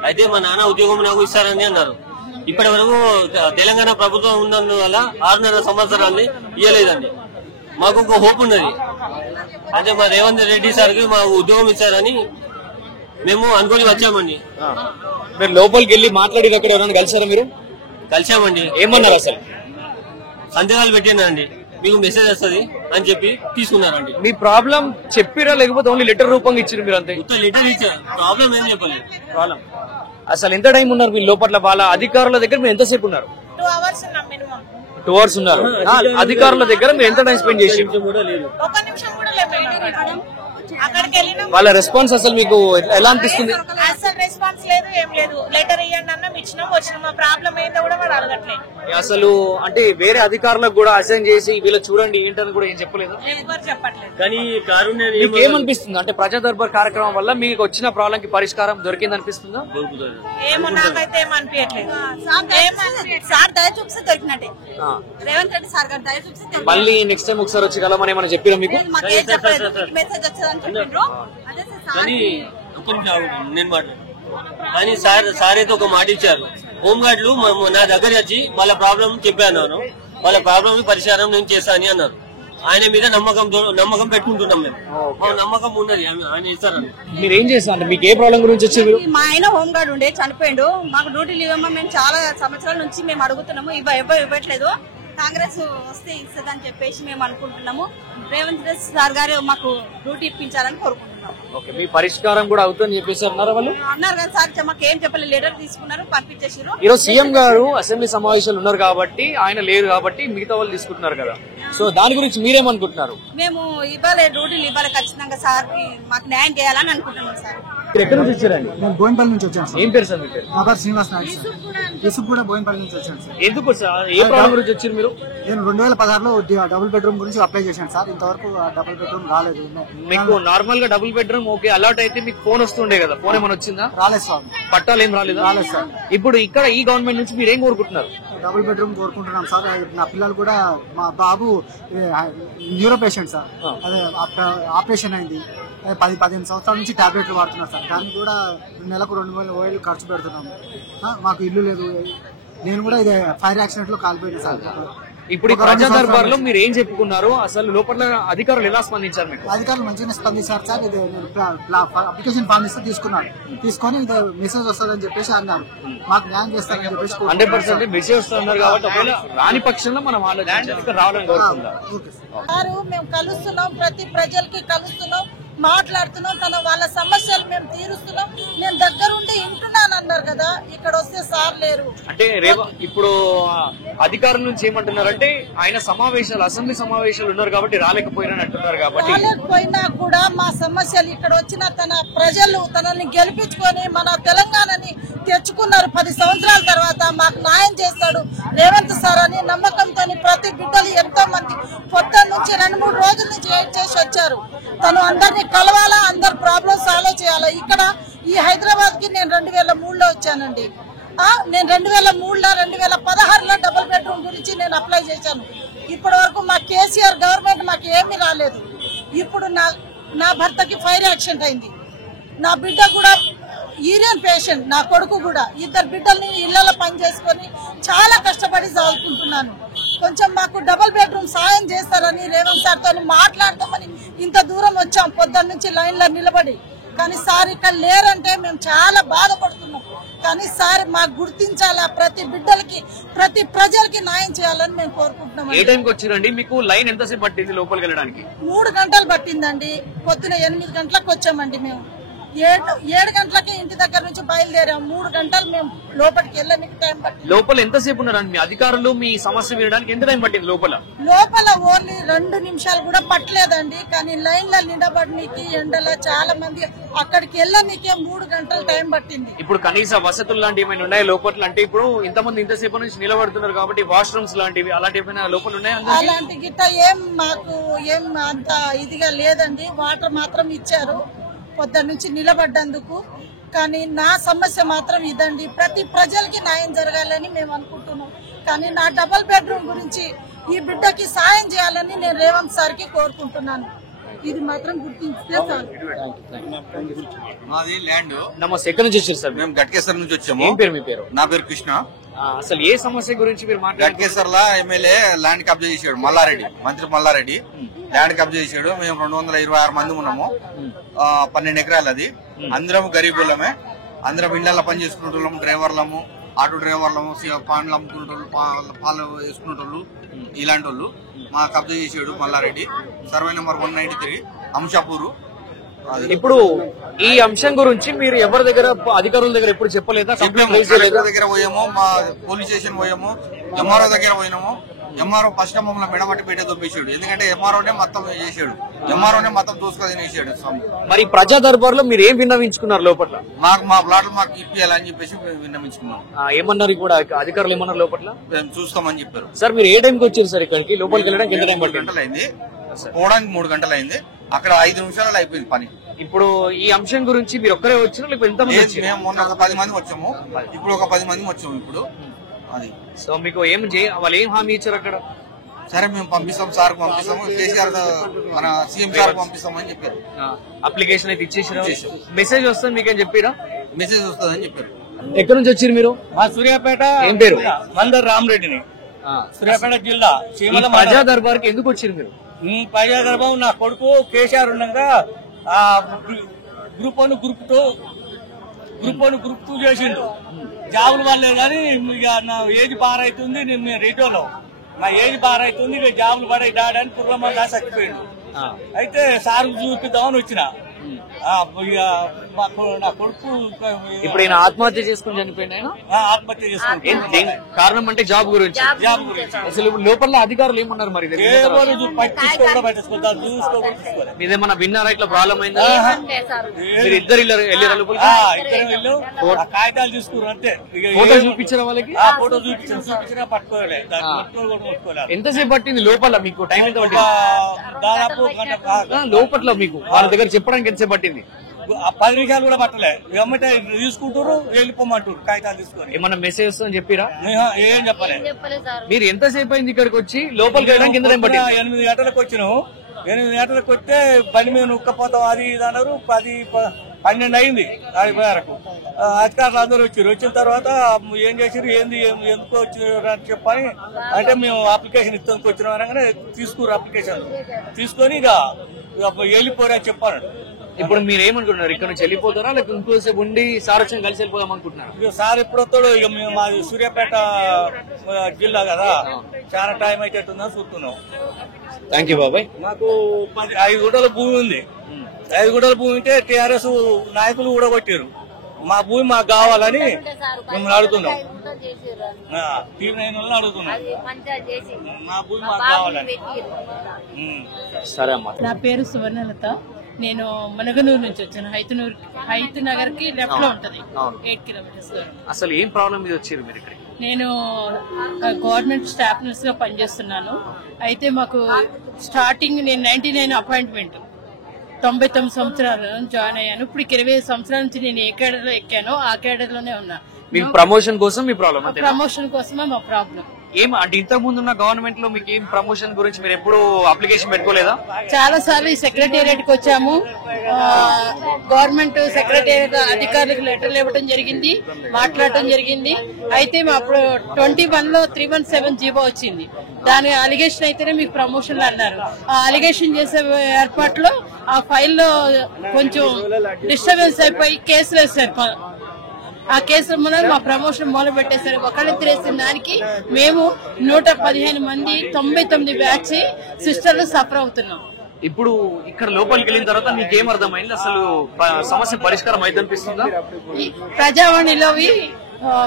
అయితే మా నాన్న ఉద్యోగం నాకు ఇస్తారని అన్నారు. ఇప్పటి వరకు తెలంగాణ ప్రభుత్వం ఉన్నందువల్ల 6.5 సంవత్సరాన్ని ఇవ్వలేదండి. మాకు ఒక హోప్ ఉన్నది, అంటే మా రేవంత్ రెడ్డి సార్కి మాకు ఉద్యోగం ఇచ్చారని మేము అనుకుని వచ్చామండి. మీరు లోపలికి వెళ్ళి మాట్లాడి అక్కడ ఎవరైనా కలిసారా మీరు? కలిసామండి. ఏమన్నారు అసలు? సందేహాలు పెట్టినండి, మీకు మెసేజ్ వస్తుంది అని చెప్పి తీసుకున్నారండి. మీ ప్రాబ్లం చెప్పిరా లేకపోతే ఓన్లీ లెటర్ రూపంగా ఇచ్చారు మీరు? అంతే లెటర్ ఇచ్చారు, ప్రాబ్లం ఏం చెప్పలేదు. ప్రాబ్లం అసలు ఎంత టైం ఉన్నారు మీ లోపల? వాళ్ళ అధికారుల దగ్గర మీరు ఎంతసేపు ఉన్నారు? 2 hours ఉన్నాం మినిమం. 2 hours ఉన్నారు. అధికారుల దగ్గర మీరు ఎంత టైం స్పెండ్ చేసి? 1 నిమిషం కూడా లేదు. అక్కడికి వెళ్ళినాం. వాళ్ళ రెస్పాన్స్ అసలు మీకు ఎలా అనిపిస్తుంది? అసలు రెస్పాన్స్ లేదు, ఏం లేదు. లెటర్ ఇవ్వండి అన్న ఇచ్చినాం, వచ్చినాం. మా ప్రాబ్లం ఏందో కూడా వాడు అడగట్లేదు. అసలు అంటే వేరే అధికారులకు కూడా అసైన్ చేసి వీళ్ళు చూడండి ఏంటని కూడా ఏం చెప్పలేదు, ఎవరు చెప్పట్లేదు. కానీ మీకు ఏమనిపిస్తుంది? అంటే ప్రజా దర్బార్ కార్యక్రమం వల్ల మీకు వచ్చిన ప్రాబ్లం కి పరిష్కారం దొరికింది అనిపిస్తుందా? ఏమో నాకైతే ఏమనిపించట్లేదు. సార్ దయ చూపిస్తే దొరికినట్టే, రేవంత్ రెడ్డి సార్ గారు దయ చూపిస్తే. మళ్ళీ నెక్స్ట్ టైం ఒకసారి వచ్చి కలమని ఏమైనా చెప్పిరా మీకు? మాకేం చెప్పలేదు, మెసేజ్ వచ్చేదని చెప్పిండ్రు. కానీ నేను మాట కానీ సార్ అయితే ఒక మాట ఇచ్చారు. హోంగార్డులు నా దగ్గర వచ్చి వాళ్ళ ప్రాబ్లం చెప్పాను, వాళ్ళ ప్రాబ్లం పరిష్కారం నేను చేస్తాను అన్నారు. ఆయన మీద నమ్మకం పెట్టుకుంటున్నాం మేము. నమ్మకం ఉన్నది, ఆయన ఇస్తారని. మీరు ఏం చేస్తారు? మీకు ఏ ప్రాబ్లం గురించి వచ్చి? మా ఆయన హోంగార్డ్ ఉండే చనిపోయిండు, మాకు డ్యూటీలు ఇవ్వమని మేము చాలా సంవత్సరాల నుంచి మేము అడుగుతున్నాము, ఇవ్వట్లేదు. కాంగ్రెస్ వస్తే ఇస్తుందని చెప్పేసి మేము అనుకుంటున్నాము. రేవంత్ రెడ్డి సార్ గారు మాకు డ్యూటీ ఇప్పించాలని కోరుకుంటున్నాము. మీ పరిష్కారం కూడా అవుతుందని చెప్పేసి అన్నారు వాళ్ళు. అన్నారు కదా సార్, మాకు ఏం చెప్పలేదు, లెటర్ తీసుకున్నారు, పంపించేసారు. ఈరోజు సీఎం గారు అసెంబ్లీ సమావేశాలు ఉన్నారు కాబట్టి, ఆయన లేరు కాబట్టి మిగతా వాళ్ళు తీసుకుంటున్నారు కదా, సో దాని గురించి మీరేమనుకుంటున్నారు? మేము ఇవ్వాలి, డ్యూటీలు ఇవ్వాలి ఖచ్చితంగా, సార్ కి మాకు న్యాయం చేయాలని అనుకుంటున్నాం సార్. ఎక్కడి నుంచి వచ్చారండి? నేను బోయినపల్లి నుంచి వచ్చాను సార్. ఏం పేరు సార్ మీ పేరు? నా పేరు శ్రీనివాస్ నాయుడు సార్. యూసుఫ్ కూడా బోయినపల్లి నుంచి వచ్చాను సార్. ఎందుకు సార్, ఏ ప్రాబ్లం గురించి వచ్చారు మీరు? నేను 2016లో డబుల్ బెడ్రూమ్ గురించి అప్లై చేశాను సార్. ఇంతవరకు డబుల్ బెడ్రూమ్ రాలేదు. మీకు నార్మల్ గా డబుల్ బెడ్రూమ్ ఓకే అలాట్ అయితే మీకు ఫోన్ వస్తుండే కదా, ఫోన్ ఏమైనా వచ్చిందా? రాలేదు సార్. పట్టాలు ఏం రాలేదు? రాలేదు సార్. ఇప్పుడు ఇక్కడ ఈ గవర్నమెంట్ నుంచి మీరు ఏం కోరుకుంటున్నారు? డబుల్ బెడ్రూమ్ కోరుకుంటున్నాం సార్. నా పిల్లలు కూడా, మా బాబు న్యూరో పేషెంట్ సార్, అదే ఆపరేషన్ అయింది. 10-15 సంవత్సరాల నుంచి టాబ్లెట్లు వాడుతున్నారు సార్. దానికి కూడా నెలకు 2,000 ఖర్చు పెడుతున్నాము. మాకు ఇల్లు లేదు. నేను కూడా ఇది ఫైర్ యాక్సిడెంట్ లో కాలిపోయినా సార్. ఇప్పుడు ప్రజా దర్బార్లో మీరు ఏం చెప్పుకున్నారు? అసలు లోపల అధికారులు ఎలా స్పందించారు? మీకు అధికారులు మంచిగానే స్పందించారు సార్. ఇది అప్లికేషన్ ఫామ్ ఇస్తే తీసుకొని ఇది మెసేజ్ వస్తుందని చెప్పేసి అన్నారు. మాకు న్యాయం చేస్తారని చెప్పేసి 100% మెసేజ్ వస్తున్నారు కాబట్టి ఒకవేళ రాని పక్షంలో మనం ఆలోచించాలి రావాలని కోరుకుందాం. మేము కలుస్తున్నాం, ప్రతి ప్రజలకి కలుస్తున్నాం, మాట్లాడుతున్నాం, వాళ్ళ సమస్యలు మేము తీరుస్తున్నాం. నేను దగ్గరుండి వింటున్నాను అన్నారు కదా, ఇక్కడ వస్తే సార్ లేరు. అంటే ఇప్పుడు అధికారుల నుంచి ఏమంటున్నారంటే ఆయన సమావేశాలు, అసెంబ్లీ సమావేశాలు ఉన్నారు కాబట్టి రాలేకపోయినా అంటున్నారు. కాబట్టి రాలేకపోయినా కూడా మా సమస్యలు ఇక్కడ వచ్చిన ప్రజలు తనని గెలిపించుకొని మన తెలంగాణని తెచ్చుకున్నారు. 10 సంవత్సరాల తర్వాత మాకు న్యాయం చేస్తాడు రేవంత్ సార్ అని నమ్మకంతో ప్రతి బిడ్డలు ఎంతో మంది పొద్దున్న నుంచి 2-3 రోజుల నుంచి వెయిట్ చేసి వచ్చారు. తను అందరినీ కలవాలా, అందరు ప్రాబ్లమ్ సాల్వ్ చేయాలా. ఇక్కడ ఈ హైదరాబాద్ కి నేను 2003లో వచ్చానండి. నేను 2003లో 2016లో డబుల్ బెడ్రూమ్ గురించి నేను అప్లై చేశాను. ఇప్పటి వరకు మా కేసీఆర్ గవర్నమెంట్ మాకు ఏమీ రాలేదు. ఇప్పుడు నా భర్తకి ఫైర్ యాక్సిడెంట్ అయింది, నా బిడ్డ కూడా యూరియన్ పేషెంట్, నా కొడుకు కూడా. 2 బిడ్డల్ని ఇళ్లలో పని చేసుకొని చాలా కష్టపడి చదువుకుంటున్నాను. కొంచెం మాకు డబుల్ బెడ్రూమ్ సాయం చేస్తారని రేవంత్ సార్తో మాట్లాడతామని ఇంత దూరం వచ్చాం, పొద్దున్న నుంచి లైన్లో నిలబడి. కానీ సార్ ఇక్కడ లేరంటే మేము చాలా బాధపడుతున్నాం. కానీ సార్ మాకు గుర్తించాలా, ప్రతి బిడ్డలకి ప్రతి ప్రజలకి న్యాయం చేయాలని మేము కోరుకుంటున్నాం. ఏ టైంకి వచ్చిరండి? మీకు లైన్ ఎంతసేపు పట్టింది లోపలికి వెళ్ళడానికి? 3 గంటలు పట్టిందండి. పొద్దున 8 గంటలకు వచ్చామండి. మేము 7 గంటలకి ఇంటి దగ్గర నుంచి బయలుదేరాం. 3 గంటలు మేము లోపలికి వెళ్ళడానికి టైం పట్టింది. లోపల ఎంతసేపు ఉన్నారండి మీ అధికారులు? మీ సమస్య వినడానికి ఎంత టైం పట్టింది లోపల? ఓన్లీ 2 నిమిషాలు కూడా పట్టలేదండి. కానీ లైన్ లో నిలబడడానికి ఎండలో చాలా మంది అక్కడికి వెళ్ళనీకే 3 గంటలు టైం పట్టింది. ఇప్పుడు కనీస వసతులు లాంటివి ఏమైనా ఉన్నాయా లోపల? అంటే ఇప్పుడు ఇంతమంది ఇంతసేపు నుంచి నిలబడుతున్నారు కాబట్టి వాష్రూమ్స్ లాంటివి అలాంటివి ఏమైనా లోపల ఉన్నాయా? అలాంటి గిట్ట మాకు ఏం అంత ఇదిగా లేదండి. వాటర్ మాత్రం ఇచ్చారు పొద్దున్న నుంచి నిలబడ్డందుకు. కానీ నా సమస్య మాత్రం ఇదండి, ప్రతి ప్రజలకి న్యాయం జరగాలని మేము అనుకుంటున్నాం. కానీ నా డబుల్ బెడ్రూమ్ గురించి ఈ బిడ్డకి సాయం చేయాలని నేను రేవంత్ సార్కి కోరుకుంటున్నాను. ఇది మాత్రం గుర్తించితే చాలు. మాది ల్యాండ్. నమస్తే, ఎక్కడి నుంచి వచ్చారు సార్? మేము గట్కేసర్ నుంచి వచ్చాము. ఏం పేరు మీ పేరు? నా పేరు కృష్ణ. అసలు ఏ సమస్య గురించి మీరు మాట్లాడారు? గట్కేసర్ లా ఎమ్మెల్యే ల్యాండ్ కబ్జా చేశాడు మల్లారెడ్డి, మంత్రి మల్లారెడ్డి ల్యాండ్ కబ్జా చేశాడు. మేము 226 మంది ఉన్నాము, 12 ఎకరాలు అది. అందరం గరీబులమే, అందరం ఇళ్లలో పని చేసుకునేటోళ్ళము, డ్రైవర్లము, ఆటో డ్రైవర్లము, పాండ్లు అమ్ముకునేటోళ్ళు, పాలు వేసుకునేటోళ్ళు, ఇలాంటి వాళ్ళు మా కబ్జా చేసాడు మల్లారెడ్డి. Survey number 193 అంశాపూరు. ఇప్పుడు ఈ అంశం గురించి మీరు ఎవరి దగ్గర, అధికారుల దగ్గర ఎప్పుడు చెప్పలేదా? దగ్గర పోయాము, మా పోలీస్ స్టేషన్ పోయాము, ఎంఆర్ఓ దగ్గర పోయినాము. ఎంఆర్ఓ ఫస్ట్ మమ్మల్ని మెడబట్టి పెట్టే దొబ్బేసాడు. ఎందుకంటే ఎంఆర్ఓనే మొత్తం చేసాడు, ఎంఆర్ఓనే మొత్తం దూసుకొని వేసాడు. మరి ప్రజా దర్బార్లో మీరు ఏం విన్నవించుకున్నారు లోపల? మాకు మా ప్లాట్లు మాకు ఇప్పియాలని చెప్పేసి విన్నవించుకున్నాం. ఏమన్నారు కూడా అధికారులు? ఏమన్నారు లోపల? మేము చూస్తామని చెప్పారు. సార్ మీరు ఏ టైంకి వచ్చారు సార్ ఇక్కడికి? లోపలికి వెళ్ళడానికి ఎంత టైం పట్టింది? 3 గంటలు అయింది, పోవడానికి 3 గంటలు అయింది. అక్కడ 5 నిమిషాలలో అయిపోయింది పని. ఇప్పుడు ఈ అంశం గురించి మీరు ఒక్కరే వచ్చినా లేకపోతే ఎంతమంది వచ్చారు? మేము మొన్న ఒక 10 మంది వచ్చాము, ఇప్పుడు ఒక 10 మంది వచ్చాము. ఇప్పుడు అది సో మీకు వాళ్ళు ఏం హామీ ఇచ్చారు అక్కడ? సరే మేము పంపిస్తాం, సార్ పంపిస్తాము, కేసీఆర్ మన సీఎం సార్ పంపిస్తామని చెప్పారు. అప్లికేషన్ అయితే ఇచ్చేసారు, మెసేజ్ వస్తుంది మీకేం చెప్పారా? మెసేజ్ వస్తుందని చెప్పారు. ఎక్కడి నుంచి వచ్చారు మీరు? మా సూర్యాపేట. ఏం పేరు? మందర్ రామరెడ్డిని, సూర్యాపేట జిల్లా. ప్రజా దర్బార్కి ఎందుకు వచ్చారు మీరు? ప్రజా దర్బార్ నా కొడుకు కేసీఆర్ ఉండగా గ్రూప్ 1 గ్రూప్ 2 చేసిండు. జాబులు పడలేదు కానీ నా ఏజ్ బార్ అవుతుంది, నేను రేటోలో నా ఏజ్ బార్ అవుతుంది, ఇక జాబులు పడే డాడని పుర్రమల్లా చచ్చిపోయిండు. అయితే సార్ చూపిద్దామని వచ్చిన. నా కొడుకు ఇప్పుడు ఆత్మహత్య చేసుకుని చనిపోయిన ఆత్మహత్య చేసుకుంటే కారణం అంటే జాబ్ గురించి. అసలు లోపల అధికారులు ఏమన్నారు మరి? మీదేమన్నా విన్నారా ఇట్లా ప్రాబ్లం అయిందా? మీరు ఇద్దరు వెళ్ళారా లోపలికి? కాగితాలు తీసుకున్నారు అంతే. ఫోటో చూపించారా వాళ్ళకి? ఫోటో చూపించినా పట్టుకోలే. ఎంతసేపు పట్టింది లోపల? మీకు టైం ఎంత పట్టింది? దాదాపు లోపల మీకు వాళ్ళ దగ్గర చెప్పడానికి ఎంతసేపు పట్టింది? 10 నిమిషాలు కూడా పట్టలే. వెంబటే తీసుకుంటారు, వెళ్ళిపోమంటారు కాగితాలు తీసుకొని. ఏమన్నా మెసేజ్ వస్తుందని చెప్పిరా? ఏం చెప్పలే. మీరు ఎంతసేపు అయింది ఇక్కడికి వచ్చి? లోపలికి వెళ్ళడానికి ఎంత టైం పట్టింది? 8 గంటలకు వచ్చినాము. 8 గంటలకు వస్తే బండి మీద ఉక్కపోతాం అది ఇది అన్నారు. 10-12 అయింది ఆడిపోయారకు. అధికారులు అందరూ వచ్చారు. వచ్చిన తర్వాత ఏం చేసారు, ఏంది ఎందుకు వచ్చారు అని చెప్పని అంటే మేము అప్లికేషన్ ఇస్తానికి వచ్చినాం అనగానే తీసుకురు. అప్లికేషన్ తీసుకొని ఇక వెళ్ళిపోరని చెప్పాను. ఇప్పుడు మీరు ఏమనుకుంటున్నారు? ఇక్కడ నుంచి వెళ్ళిపోతారా లేకపోతే ఇంకోసేపు ఉండి సార్ వచ్చి కలిసి వెళ్ళిపోదాం అనుకుంటున్నారు? సార్ ఎప్పుడు వస్తాడు? ఇక మేము మాది సూర్యాపేట జిల్లా కదా, చాలా టైం అయితే చూస్తున్నాం. థ్యాంక్ యూ బాబాయ్. మాకు 5 గుంటల భూమి ఉంది. 5 గుంటల భూమి ఉంటే టీఆర్ఎస్ నాయకులు కూడా కొట్టారు. మా భూమి మాకు కావాలని మిమ్మల్ని అడుగుతున్నాం. టీవీ9 అడుగుతున్నాం, మా భూమి మాకు కావాలని. సరే అమ్మా. నా పేరు సువర్ణలత. నేను మనగనూరు నుంచి వచ్చాను. హైత్ నగర్ కి లెఫ్ట్ లో ఉంటది, 8 కిలోమీటర్స్. అసలు ఏం ప్రాబ్లం మీద వచ్చారు మీరు ఇక్కడ? నేను గవర్నమెంట్ స్టాఫ్ నర్స్ గా పనిచేస్తున్నాను. అయితే మాకు స్టార్టింగ్ నేను 99 అపాయింట్మెంట్, 99 సంవత్సరాలు జాయిన్ అయ్యాను. ఇప్పుడు 25 సంవత్సరాల నుంచి నేను ఏ కేడర్ లో ఎక్కానో ఆ కేడర్ లోనే ఉన్నా. మీకు ప్రమోషన్ కోసం మీ ప్రాబ్లం అంతే. ప్రమోషన్ కోసమే మా ప్రాబ్లం. ఏం అంటే ఇంతకు ముందు ఉన్న గవర్నమెంట్ లో మీకు ఏం ప్రమోషన్ గురించి మీరు ఎప్పుడు అప్లికేషన్ పెట్టుకోలేదా? చాలా సార్లు ఈ సెక్రటేరియట్ కి వచ్చాము. గవర్నమెంట్ సెక్రటేరియట్ అధికారులకు లెటర్లు ఇవ్వడం జరిగింది, మాట్లాడటం జరిగింది. అయితే అప్పుడు 21లో 317 జీవో వచ్చింది. దాని అలిగేషన్ అయితేనే మీకు ప్రమోషన్లు అన్నారు. ఆ అలిగేషన్ చేసే ఏర్పాట్లో ఆ ఫైల్లో కొంచెం డిస్టర్బెన్స్ అయిపోయి కేసులు వేశారు. ఆ కేసుల మూలం మా ప్రమోషన్ మొదలు పెట్టేశారు. ఒకళ్ళు తిరేసిన దానికి మేము 115 మంది 99 బ్యాచ్ సిస్టర్లు సఫర్ అవుతున్నాం. ఇప్పుడు ఇక్కడ లోపలికి వెళ్ళిన తర్వాత మీకేం అర్థమైంది? అసలు సమస్య పరిష్కారం అయితే అనిపిస్తుందా? ప్రజావాణిలో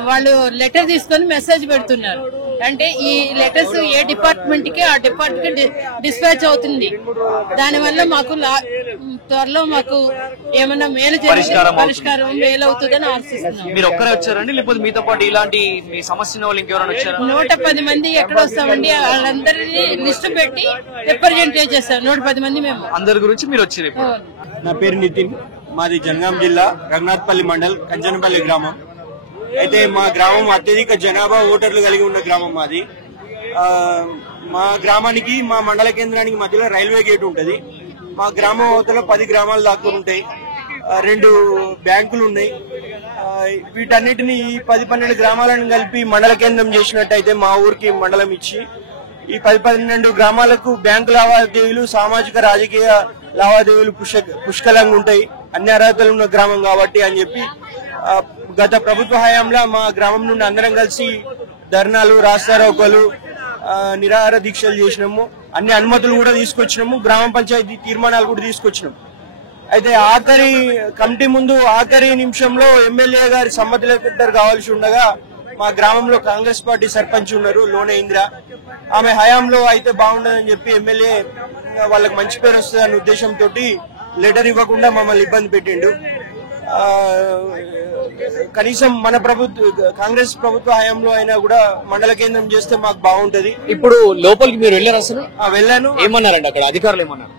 వాళ్ళు లెటర్ తీసుకొని మెసేజ్ పెడుతున్నారు. అంటే ఈ లెటర్స్ ఏ డిపార్ట్మెంట్ కి ఆ డిపార్ట్మెంట్ డిస్పాచ్ అవుతుంది. దానివల్ల మాకు త్వరలో మాకు ఏమైనా మేలు పరిష్కారం మేలు అవుతుందని ఆశిస్తున్నాం. మీరు ఒక్కరే వచ్చారండి లేకపోతే మీతో పాటు ఇలాంటి మీ సమస్య వాళ్ళు ఇంకెవరైనా వచ్చారా? 110 మంది ఎక్కడ వస్తామండి, వాళ్ళందరినీ లిస్టు పెట్టి రిప్రజెంట్ చేస్తారు. 110 మంది మేము. అందరి గురించి మీరు వచ్చారు. నా పేరు నితిన్, మాది జనగాం జిల్లా రఘునాథ్పల్లి మండల్ కంచనపల్లి గ్రామం. అయితే మా గ్రామం అత్యధిక జనాభా ఓటర్లు కలిగి ఉన్న గ్రామం మాది. మా గ్రామానికి మా మండల కేంద్రానికి మధ్యలో రైల్వే గేట్ ఉంటది. మా గ్రామం అవతల 10 గ్రామాలు దాకా ఉంటాయి. 2 బ్యాంకులు ఉన్నాయి. వీటన్నిటిని 10-12 గ్రామాలను కలిపి మండల కేంద్రం చేసినట్టయితే మా ఊరికి మండలం ఇచ్చి ఈ 10-12 గ్రామాలకు బ్యాంకు లావాదేవీలు, సామాజిక రాజకీయ లావాదేవీలు పుష్కలంగా ఉంటాయి. అన్ని అర్హతలు ఉన్న గ్రామం కాబట్టి అని చెప్పి గత ప్రభుత్వ హయాంలో మా గ్రామం నుండి అందరం కలిసి ధర్నాలు, రాస్తారోకోలు, నిరాహార దీక్షలు చేసినాము. అన్ని అనుమతులు కూడా తీసుకొచ్చినాము. గ్రామ పంచాయతీ తీర్మానాలు కూడా తీసుకొచ్చినాము. అయితే ఆఖరి కమిటీ ముందు ఆఖరి నిమిషంలో ఎమ్మెల్యే గారి సమ్మతి లెటర్ కావాల్సి ఉండగా మా గ్రామంలో కాంగ్రెస్ పార్టీ సర్పంచ్ ఉన్నారు లోనే ఇందిర, ఆమె హయాంలో అయితే బాగుండదని చెప్పి ఎమ్మెల్యే వాళ్ళకి మంచి పేరు వస్తుందనే ఉద్దేశంతో లెటర్ ఇవ్వకుండా మమ్మల్ని ఇబ్బంది పెట్టిండు. కనీసం మన కాంగ్రెస్ ప్రభుత్వ హయాంలో అయినా కూడా మండల కేంద్రం చేస్తే మాకు బాగుంటది. ఇప్పుడు లోపలికి మీరు వెళ్ళారు? అసలు వెళ్ళాను. ఏమన్నారండి అక్కడ అధికారులు? ఏమన్నారు?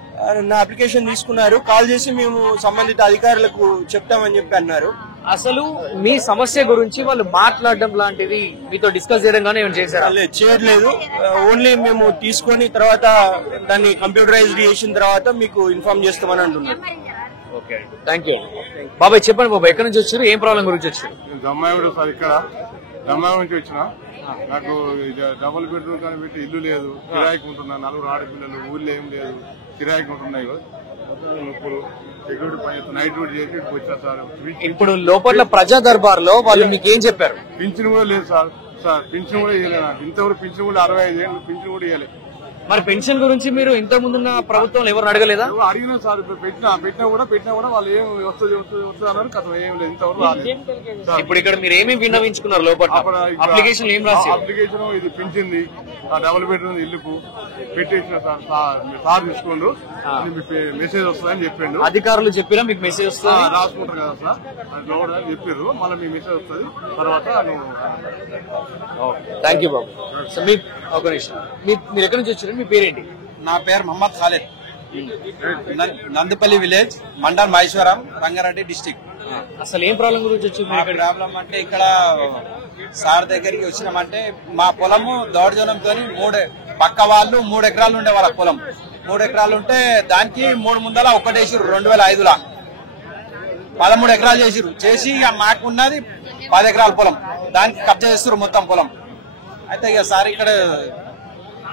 నా అప్లికేషన్ తీసుకున్నారు, కాల్ చేసి మేము సంబంధిత అధికారులకు చెప్తామని చెప్పి అన్నారు. అసలు మీ సమస్య గురించి వాళ్ళు మాట్లాడడం లాంటిది మీతో డిస్కస్ చేయడం కానీ ఏమైనా చేశారా? చేయట్లేదు. ఓన్లీ మేము తీసుకొని తర్వాత దాన్ని కంప్యూటరైజ్డ్ చేసిన తర్వాత మీకు ఇన్ఫార్మ్ చేస్తామని అంటున్నారు. Okay, thank you. బాబాయ్ చెప్పండి బాబాయ్, ఎక్కడి నుంచి వచ్చారు, ఏం ప్రాబ్లం గురించి వచ్చారు? దమ్మాయిడు సార్, ఇక్కడ దమ్మాయి నుంచి వచ్చిన. నాకు డబుల్ బెడ్రూమ్ కానీ పెట్టి ఇల్లు లేదు, కిరాయికి ఉంటున్నా. 4 ఆడపిల్లలు, ఊర్లో ఏం లేదు, కిరాయికి ఉంటున్నాయి. నొప్పులు, సెక్యూరిటీ పని నైట్ డ్యూటీ చేసి వచ్చా సార్. ఇప్పుడు లోపల ప్రజా దర్బార్ లో వాళ్ళు మీకు ఏం చెప్పారు? పింఛన్ కూడా లేదు సార్. పింఛన్ కూడా ఇవ్వలేదు. ఇంతవరకు పింఛన్ కూడా 65 ఏళ్ళు పింఛన్ కూడా ఇవ్వలేదు. మరి పెన్షన్ గురించి మీరు ఇంతకు ముందున్న ప్రభుత్వం ఎవరు అడగలేదా? అడిగినా సార్, పెట్టినా కూడా వాళ్ళు ఏం వస్తుంది అన్నారు. కథ ఏం లేదు, ఇంతవరకు రాలేదు. ఇప్పుడు ఇక్కడ మీరు ఏమేమి విన్నవించుకున్నారు? లోపల అప్లికేషన్ ఏం రాసి? అప్లికేషన్ ఇది పెంచింది, డబుల్ బెడ్రూమ్ ఇల్లుకు పెట్టేసిన సార్ తీసుకోండు, మెసేజ్ వస్తుందని చెప్పిండు. అధికారులు చెప్పినా మీకు మెసేజ్ వస్తుంది? రాసుకుంటారు కదా సార్, అది చెప్పారు. మళ్ళీ మీ మెసేజ్ వస్తుంది తర్వాత. థ్యాంక్ యూ బాబు. ఒక నిమిషం, మీరు ఎక్కడి నుంచి వచ్చారు, మీ పేరేంటి? నా పేరు మహమ్మద్ ఖాలిద్, నందుపల్లి విలేజ్, మండల్ మహేశ్వరం, రంగారెడ్డి డిస్టిక్. అసలు ఏం ప్రాబ్లం గురించి వచ్చి? ప్రాబ్లం అంటే ఇక్కడ సార్ దగ్గరికి వచ్చినామంటే మా పొలము దౌర్జన్యంతో పక్క వాళ్ళు 3 ఎకరాలు ఉండే వాళ్ళ పొలం. 3 ఎకరాలు ఉంటే దానికి 3 ముందల ఒకటేసిరు 2005లో 13 ఎకరాలు చేసి ఇక మాకున్నది 10 ఎకరాల పొలం, దానికి కబ్జా చేస్తారు మొత్తం పొలం. అయితే ఇక సార్ ఇక్కడ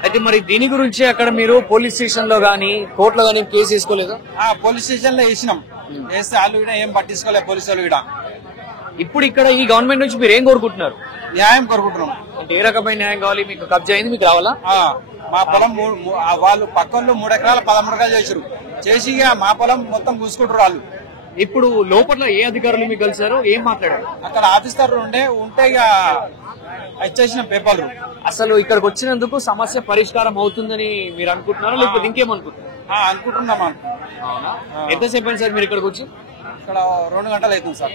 అయితే మరి దీని గురించి అక్కడ మీరు పోలీస్ స్టేషన్ లో గానీ కోర్టులో గానీ కేసు వేసుకోలేదు? పోలీస్ స్టేషన్ లో వేసినాం, వేస్తే వాళ్ళు కూడా ఏం పట్టించుకోలేదు పోలీసు వాళ్ళు కూడా. ఇప్పుడు ఇక్కడ ఈ గవర్నమెంట్ నుంచి మీరు ఏం కోరుకుంటున్నారు? న్యాయం కోరుకుంటున్నాం. అంటే ఏ రకమైన న్యాయం కావాలి మీకు? కబ్జా అయింది, మీకు రావాలా? మా పొలం వాళ్ళు పక్కల్లో 3 ఎకరాలు 13 ఎకరాలు చేసి మా పొలం మొత్తం కూసుకుంటారు వాళ్ళు. ఇప్పుడు లోపల ఏ అధికారులు మీకు కలిసారు, ఏం మాట్లాడారు? అక్కడ ఆఫీసర్ ఉంటే ఇక ఇచ్చేసిన పేపర్లు. అసలు ఇక్కడికి వచ్చినందుకు సమస్య పరిష్కారం అవుతుందని మీరు అనుకుంటున్నారా లేకపోతే ఇంకేమనుకుంటున్నారు? అనుకుంటున్నాం. ఎంతసేపు అయింది సార్ మీరు ఇక్కడికి వచ్చి? ఇక్కడ 2 గంటలు అవుతుంది సార్.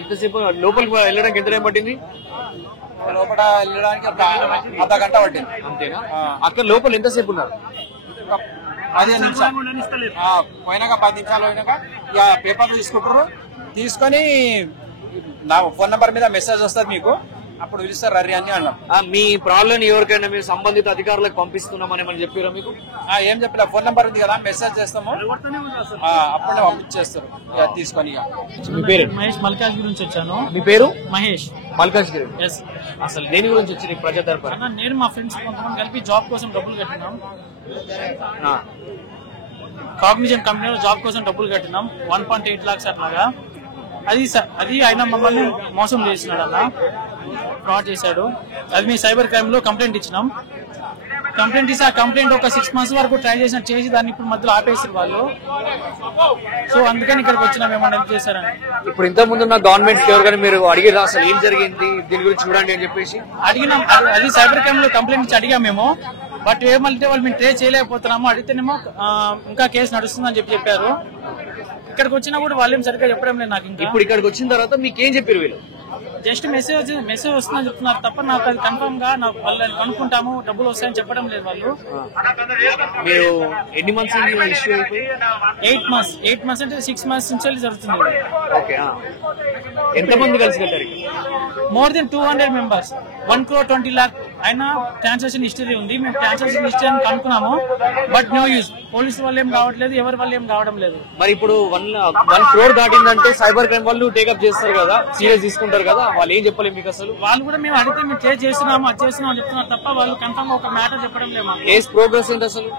ఎంతసేపు లోపలికి వెళ్ళడానికి ఎంత టైం పట్టింది? లోపల వెళ్ళడానికి ఒక అర్ధ గంట పట్టింది. అంతేనా? అక్కడ లోపల ఎంతసేపు ఉన్నారు? 15 నిమిషాలు పోయినాక 10 నిమిషాలు పోయినాక ఇక పేపర్లు తీసుకుంటారు. తీసుకొని నా ఫోన్ నంబర్ మీద మెసేజ్ వస్తుంది మీకు, అప్పుడు పిలుస్తారు రర్రి అని అన్నాం. మీ ప్రాబ్లం ఎవరికైనా మీరు సంబంధిత అధికారులకు పంపిస్తున్నామని మనం చెప్పారా మీకు? ఏం చెప్పలే, ఫోన్ నంబర్ ఉంది కదా, మెసేజ్ చేస్తాము, అప్పుడే పంపించేస్తారు తీసుకొని. మీ పేరు? మహేష్ మల్కాజ్ గురించి వచ్చాను. మీ పేరు? మహేష్ మల్కాజ్ గిరి. అసలు దేని గురించి వచ్చి ప్రజా దర్బార్? నేను మా ఫ్రెండ్స్ కొంతమంది కలిపి జాబ్ కోసం డబ్బులు కట్టినాం. కాగ్నిజెంట్ కంపెనీలో జాబ్ కోసం డబ్బులు కట్టినాం 1.8 lakhs అట్లాగా. అది ఆయన మమ్మల్ని మోసం చేసినాడు, అన్న ఫ్రాడ్ చేశాడు. అది మీ సైబర్ క్రైమ్ లో కంప్లైంట్ ఇచ్చినాం. కంప్లైంట్ ఇస్తే ఆ కంప్లైంట్ ఒక 6 months వరకు ట్రై చేసి దాన్ని ఇప్పుడు మధ్యలో ఆపేసారు వాళ్ళు. సో అందుకని ఇక్కడికి వచ్చినా ఏమన్నా హెల్ప్ చేశారని. ఇప్పుడు ఇంత ముందు ఉన్న గవర్నమెంట్ ఎవరికైనా మీరు అడిగారు అసలు ఏం జరిగింది దీని గురించి చూడండి అని చెప్పేసి? అడిగినాం, అది సైబర్ క్రైమ్ లో కంప్లైంట్ ఇచ్చి అడిగాం మేము. బట్ ఏమంటే వాళ్ళు మేము ట్రేస్ చేయలేకపోతున్నాము, అడిగితేనేమో ఇంకా కేసు నడుస్తుందని చెప్పారు. ఇక్కడికి వచ్చినా కూడా వాళ్ళు ఏం సరిగ్గా చెప్పడం లేదు నాకు. ఇప్పుడు ఇక్కడికి వచ్చిన తర్వాత మీకు ఏం చెప్పారు వీళ్ళు? జస్ట్ మెసేజ్ వస్తుందని చెప్తున్నారు తప్ప నాకు అది కన్ఫర్మ్ గా నాకు వాళ్ళని కనుక్కుంటాము డబ్బులు వస్తాయని చెప్పడం లేదు వాళ్ళు. మీరు ఎన్ని మంత్స్ ఇష్యూ అయిపోయి? 8 months. 8 months అంటే 6 months నుంచి జరుగుతుంది. ఓకే, ఎంతమంది కలిసి వెళ్తారు? మోర్ దెన్ 200 members, 1.20 lakh అయినా ట్రాన్సాక్షన్ హిస్టరీ ఉంది. మేము ట్రాన్సాక్షన్ హిస్టరీ అని కనుక్కున్నాము, బట్ నో యూజ్. పోలీసు వాళ్ళు ఏం కావట్లేదు, ఎవరి వాళ్ళు ఏం కావడం లేదు. మరి ఇప్పుడు 1 crore దాటిందంటే సైబర్ క్రైమ్ వాళ్ళు టేకప్ చేస్తారు కదా, సీరియస్ తీసుకుంటారు కదా, వాళ్ళు ఏం చెప్పలేదు మీకు అసలు? వాళ్ళు కూడా మేము అడిగితే మేము ట్రేస్ చేస్తున్నాము అది చేస్తున్నాం చెప్తున్నారు తప్ప వాళ్ళు కన్ఫర్మ్ ఒక మ్యాటర్ చెప్పడం లేదు. కేసు ప్రోగ్రెస్ ఏంటి అసలు?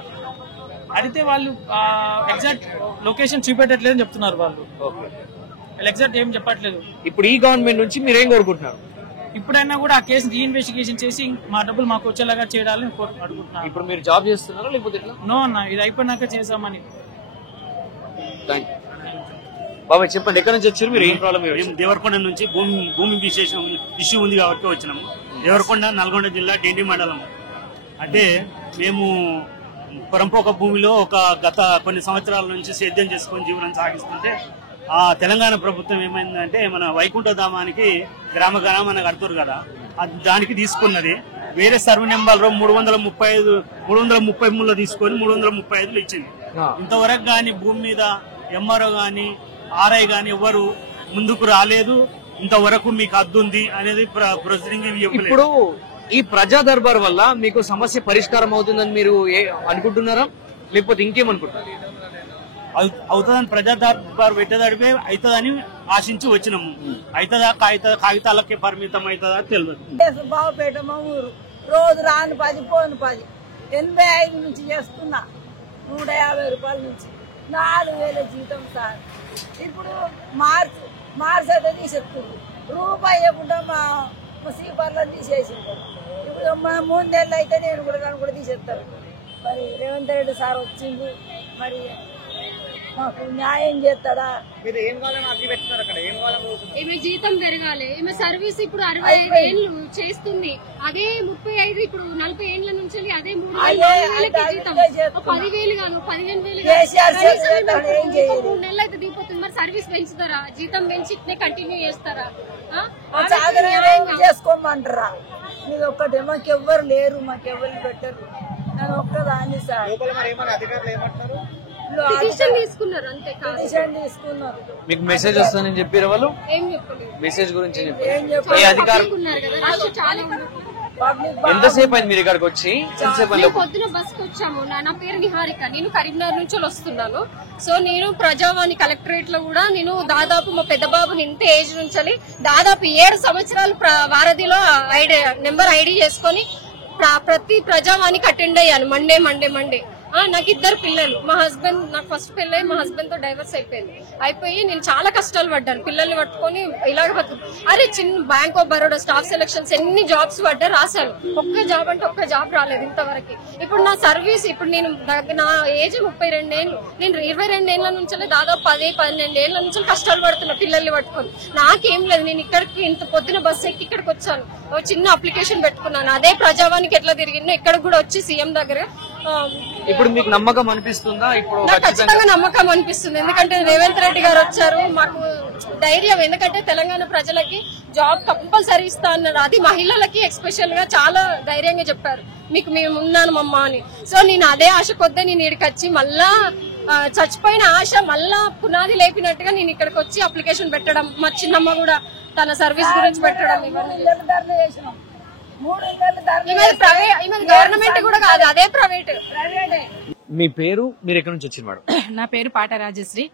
అడిగితే వాళ్ళు ఎగ్జాక్ట్ లొకేషన్ చూపెట్టట్లేదని చెప్తున్నారు వాళ్ళు. ఎగ్జాక్ట్ ఏం చెప్పట్లేదు. ఇప్పుడు ఈ గవర్నమెంట్ నుంచి మీరు ఏం కోరుకుంటున్నారు? ఇప్పుడైనా కూడా ఆ కేసు రీఇన్వెస్టిగేషన్ చేసి మా డబ్బులు మాకు వచ్చేలాగా చేయాలని అడుగుతున్నాను. ఇప్పుడు మీరు జాబ్ చేస్తున్నారా లేకపోతే ఎట్లా? నో అన్న, ఇది అయిపోయినాక చేసామని. బాబాయ్ చెప్పండి, ఎక్కడి నుంచి వచ్చారు మీరు? ఏం ప్రాబ్లం? దేవరకొండ నుంచి భూమి విశేషం ఇష్యూ ఉంది కాబట్టి వచ్చినాము. దేవరకొండ నల్గొండ జిల్లా డెండి మండలం. అంటే మేము పొరంపోక భూమిలో గత కొన్ని సంవత్సరాల నుంచి సేద్యం చేసుకొని జీవనం సాగిస్తుంటే ఆ తెలంగాణ ప్రభుత్వం ఏమైందంటే మన వైకుంఠ ధామానికి గ్రామ గ్రామాన్ని కడుతురు కదా, దానికి తీసుకున్నది. వేరే సర్వే నెంబర్లో 333 తీసుకొని 335 ఇచ్చింది. ఇంతవరకు గాని భూమి మీద ఎంఆర్ఓ గాని ఆర్ఐ గాని ఎవరు ముందుకు రాలేదు. ఇంతవరకు మీకు అద్దుంది అనేది ప్రొసీడింగ్. ఇప్పుడు ఈ ప్రజా దర్బార్ వల్ల మీకు సమస్య పరిష్కారం అవుతుందని మీరు అనుకుంటున్నారా లేకపోతే ఇంకేమనుకుంటున్నారు? అవుతుందని ప్రజా దర్బార్ పెట్టేదడిపే అవుతుందని ఆశించి వచ్చినాము. అవుతుందా కాగితాలకే పరిమితం అవుతుందా తెలియదు. బావపేట మా ఊరు, రోజు రాను 10 పోను 10, 85 నుంచి చేస్తున్నా, 150 రూపాయల నుంచి 4000 జీతం సార్. ఇప్పుడు మార్చి అయితే తీసేస్తుంది, రూపాయి ఇవ్వకుండా మా సీపర్లో తీసేసింది. ఇప్పుడు 3 నెలలు అయితే నేను కూడా తీసేస్తాను. మరి రేవంత్ రెడ్డి సార్ వచ్చింది, మరి మాకు న్యాయం చేస్తాడా? మీరు ఏం కావాలని అర్జీ పెట్టుకున్నారు అక్కడ? ఏం కావాలని? ఈమె జీతం పెరగాలి. ఈమె సర్వీస్ ఇప్పుడు 65 ఏళ్ళు చేస్తుంది, అదే 35 ఇప్పుడు 40 ఏళ్ల నుంచి అదే 3,000 జీతం. 10,000 కాదు 15,000 3 నెలలు అయితే దిగిపోతుంది. మరి సర్వీస్ పెంచుతారా? జీతం పెంచి ఇట్నే కంటిన్యూ చేస్తారా? చేసుకోమంటారా? మీరు ఒక్కటే, మాకెవ్వరు లేరు, మాకెవ్వరు పెట్టరు, నేను ఒక్కదాన్ని సార్. అధికారులు ఏమంటారు? తీసుకున్నారు అంతే. తీసుకున్నారు. మీకు మెసేజ్ వస్తుందని చెప్పారు వాళ్ళు? ఏం చెప్పలేదు. మెసేజ్ గురించి ఎంతసేపు అయింది మీరు ఇక్కడికి వచ్చి? పొద్దున బస్ కి వచ్చాము. నా పేరు నిహారిక, నేను కరీంనగర్ నుంచి వస్తున్నాను. సో నేను ప్రజావాణి కలెక్టరేట్ లో కూడా నేను దాదాపు మా పెద్ద బాబుని ఇంత ఏజ్ నుంచి దాదాపు 7 సంవత్సరాలు వారధిలో నెంబర్ ఐడి చేసుకుని ప్రతి ప్రజావాణికి అటెండ్ అయ్యాను. మండే నాకు 2 పిల్లలు. మా హస్బెండ్, నాకు ఫస్ట్ పెళ్ళి మా హస్బెండ్ తో డైవర్స్ అయిపోయి నేను చాలా కష్టాలు పడ్డాను. పిల్లల్ని పట్టుకొని ఇలాగ అరే చిన్న bank of Baroda staff selections ఎన్ని జాబ్స్ పడ్డా రాశాను. ఒక్క జాబ్ అంటే ఒక్క జాబ్ రాలేదు ఇంతవరకు. ఇప్పుడు నా సర్వీస్, ఇప్పుడు నేను నా ఏజ్ 32 ఏళ్ళు, నేను 22 ఏళ్ల నుంచి దాదాపు 10-12 ఏళ్ల నుంచి కష్టాలు పడుతున్నా పిల్లల్ని పట్టుకొని. నాకేం లేదు, నేను ఇక్కడికి ఇంత పొద్దున బస్సు ఎక్కి ఇక్కడికి వచ్చాను. చిన్న అప్లికేషన్ పెట్టుకున్నాను. అదే ప్రజావానికి ఎట్లా తిరిగిందో ఇక్కడ కూడా వచ్చి సీఎం దగ్గర. ఇప్పుడు మీకు నమ్మకం అనిపిస్తుందా? ఇప్పుడు ఖచ్చితంగా నమ్మకం అనిపిస్తుంది, ఎందుకంటే రేవంత్ రెడ్డి గారు వచ్చారు. మాకు ధైర్యం, ఎందుకంటే తెలంగాణ ప్రజలకి జాబ్ కంపల్సరీ ఇస్తా అన్నారు. అది మహిళలకి ఎస్పెషల్ గా చాలా ధైర్యంగా చెప్పారు, మీకు మేము ఉన్నాను మమ్మ అని. సో నేను అదే ఆశ కొద్దే నేను ఇక్కడికి వచ్చి మళ్ళా చచ్చిపోయిన ఆశ మళ్ళా పునాది లేపినట్టుగా నేను ఇక్కడికి వచ్చి అప్లికేషన్ పెట్టడం. మా చిన్నమ్మ కూడా తన సర్వీస్ గురించి పెట్టడం గవర్నమెంట్ కూడా కాదు, అదే ప్రైవేట్. మీ పేరు, మీరు ఎక్కడి నుంచి వచ్చారు మేడం? నా పేరు పాట రాజశ్రీ,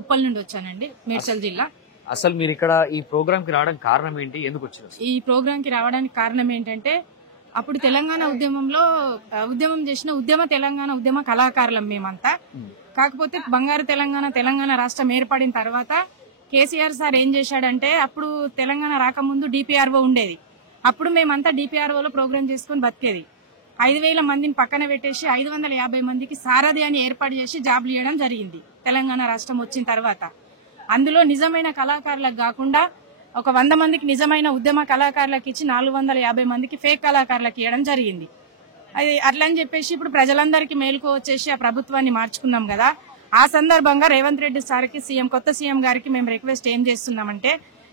ఉప్పల్ నుండి వచ్చానండి, మేడ్చల్ జిల్లా. అసలు మీరు ఇక్కడ ఈ ప్రోగ్రామ్ కి రావడానికి కారణం ఏంటి, ఎందుకు వచ్చారు? ఈ ప్రోగ్రామ్ కి రావడానికి కారణం ఏంటంటే అప్పుడు తెలంగాణ ఉద్యమంలో ఉద్యమం చేసిన తెలంగాణ ఉద్యమ కళాకారులం మేమంతా. కాకపోతే బంగారు తెలంగాణ రాష్ట్రం ఏర్పడిన తర్వాత కేసీఆర్ సార్ ఏం చేశాడంటే, అప్పుడు తెలంగాణ రాకముందు డిపిఆర్ఓ ఉండేది. అప్పుడు మేమంతా డిపిఆర్ఓలో ప్రోగ్రామ్ చేసుకుని బతికేది. 5,000 మందిని పక్కన పెట్టేసి 550 మందికి సారథి అని ఏర్పాటు చేసి జాబ్లు ఇవ్వడం జరిగింది తెలంగాణ రాష్ట్రం వచ్చిన తర్వాత. అందులో నిజమైన కళాకారులకు కాకుండా ఒక 100 మందికి నిజమైన ఉద్యమ కళాకారులకు ఇచ్చి 450 మందికి ఫేక్ కళాకారులకు ఇవ్వడం జరిగింది. అది అట్లా అని చెప్పేసి ఇప్పుడు ప్రజలందరికీ మేలుకో వచ్చేసి ఆ ప్రభుత్వాన్ని మార్చుకున్నాం కదా. ఆ సందర్భంగా రేవంత్ రెడ్డి సార్కి కొత్త సీఎం గారికి మేము రిక్వెస్ట్ ఏం చేస్తున్నామంటే,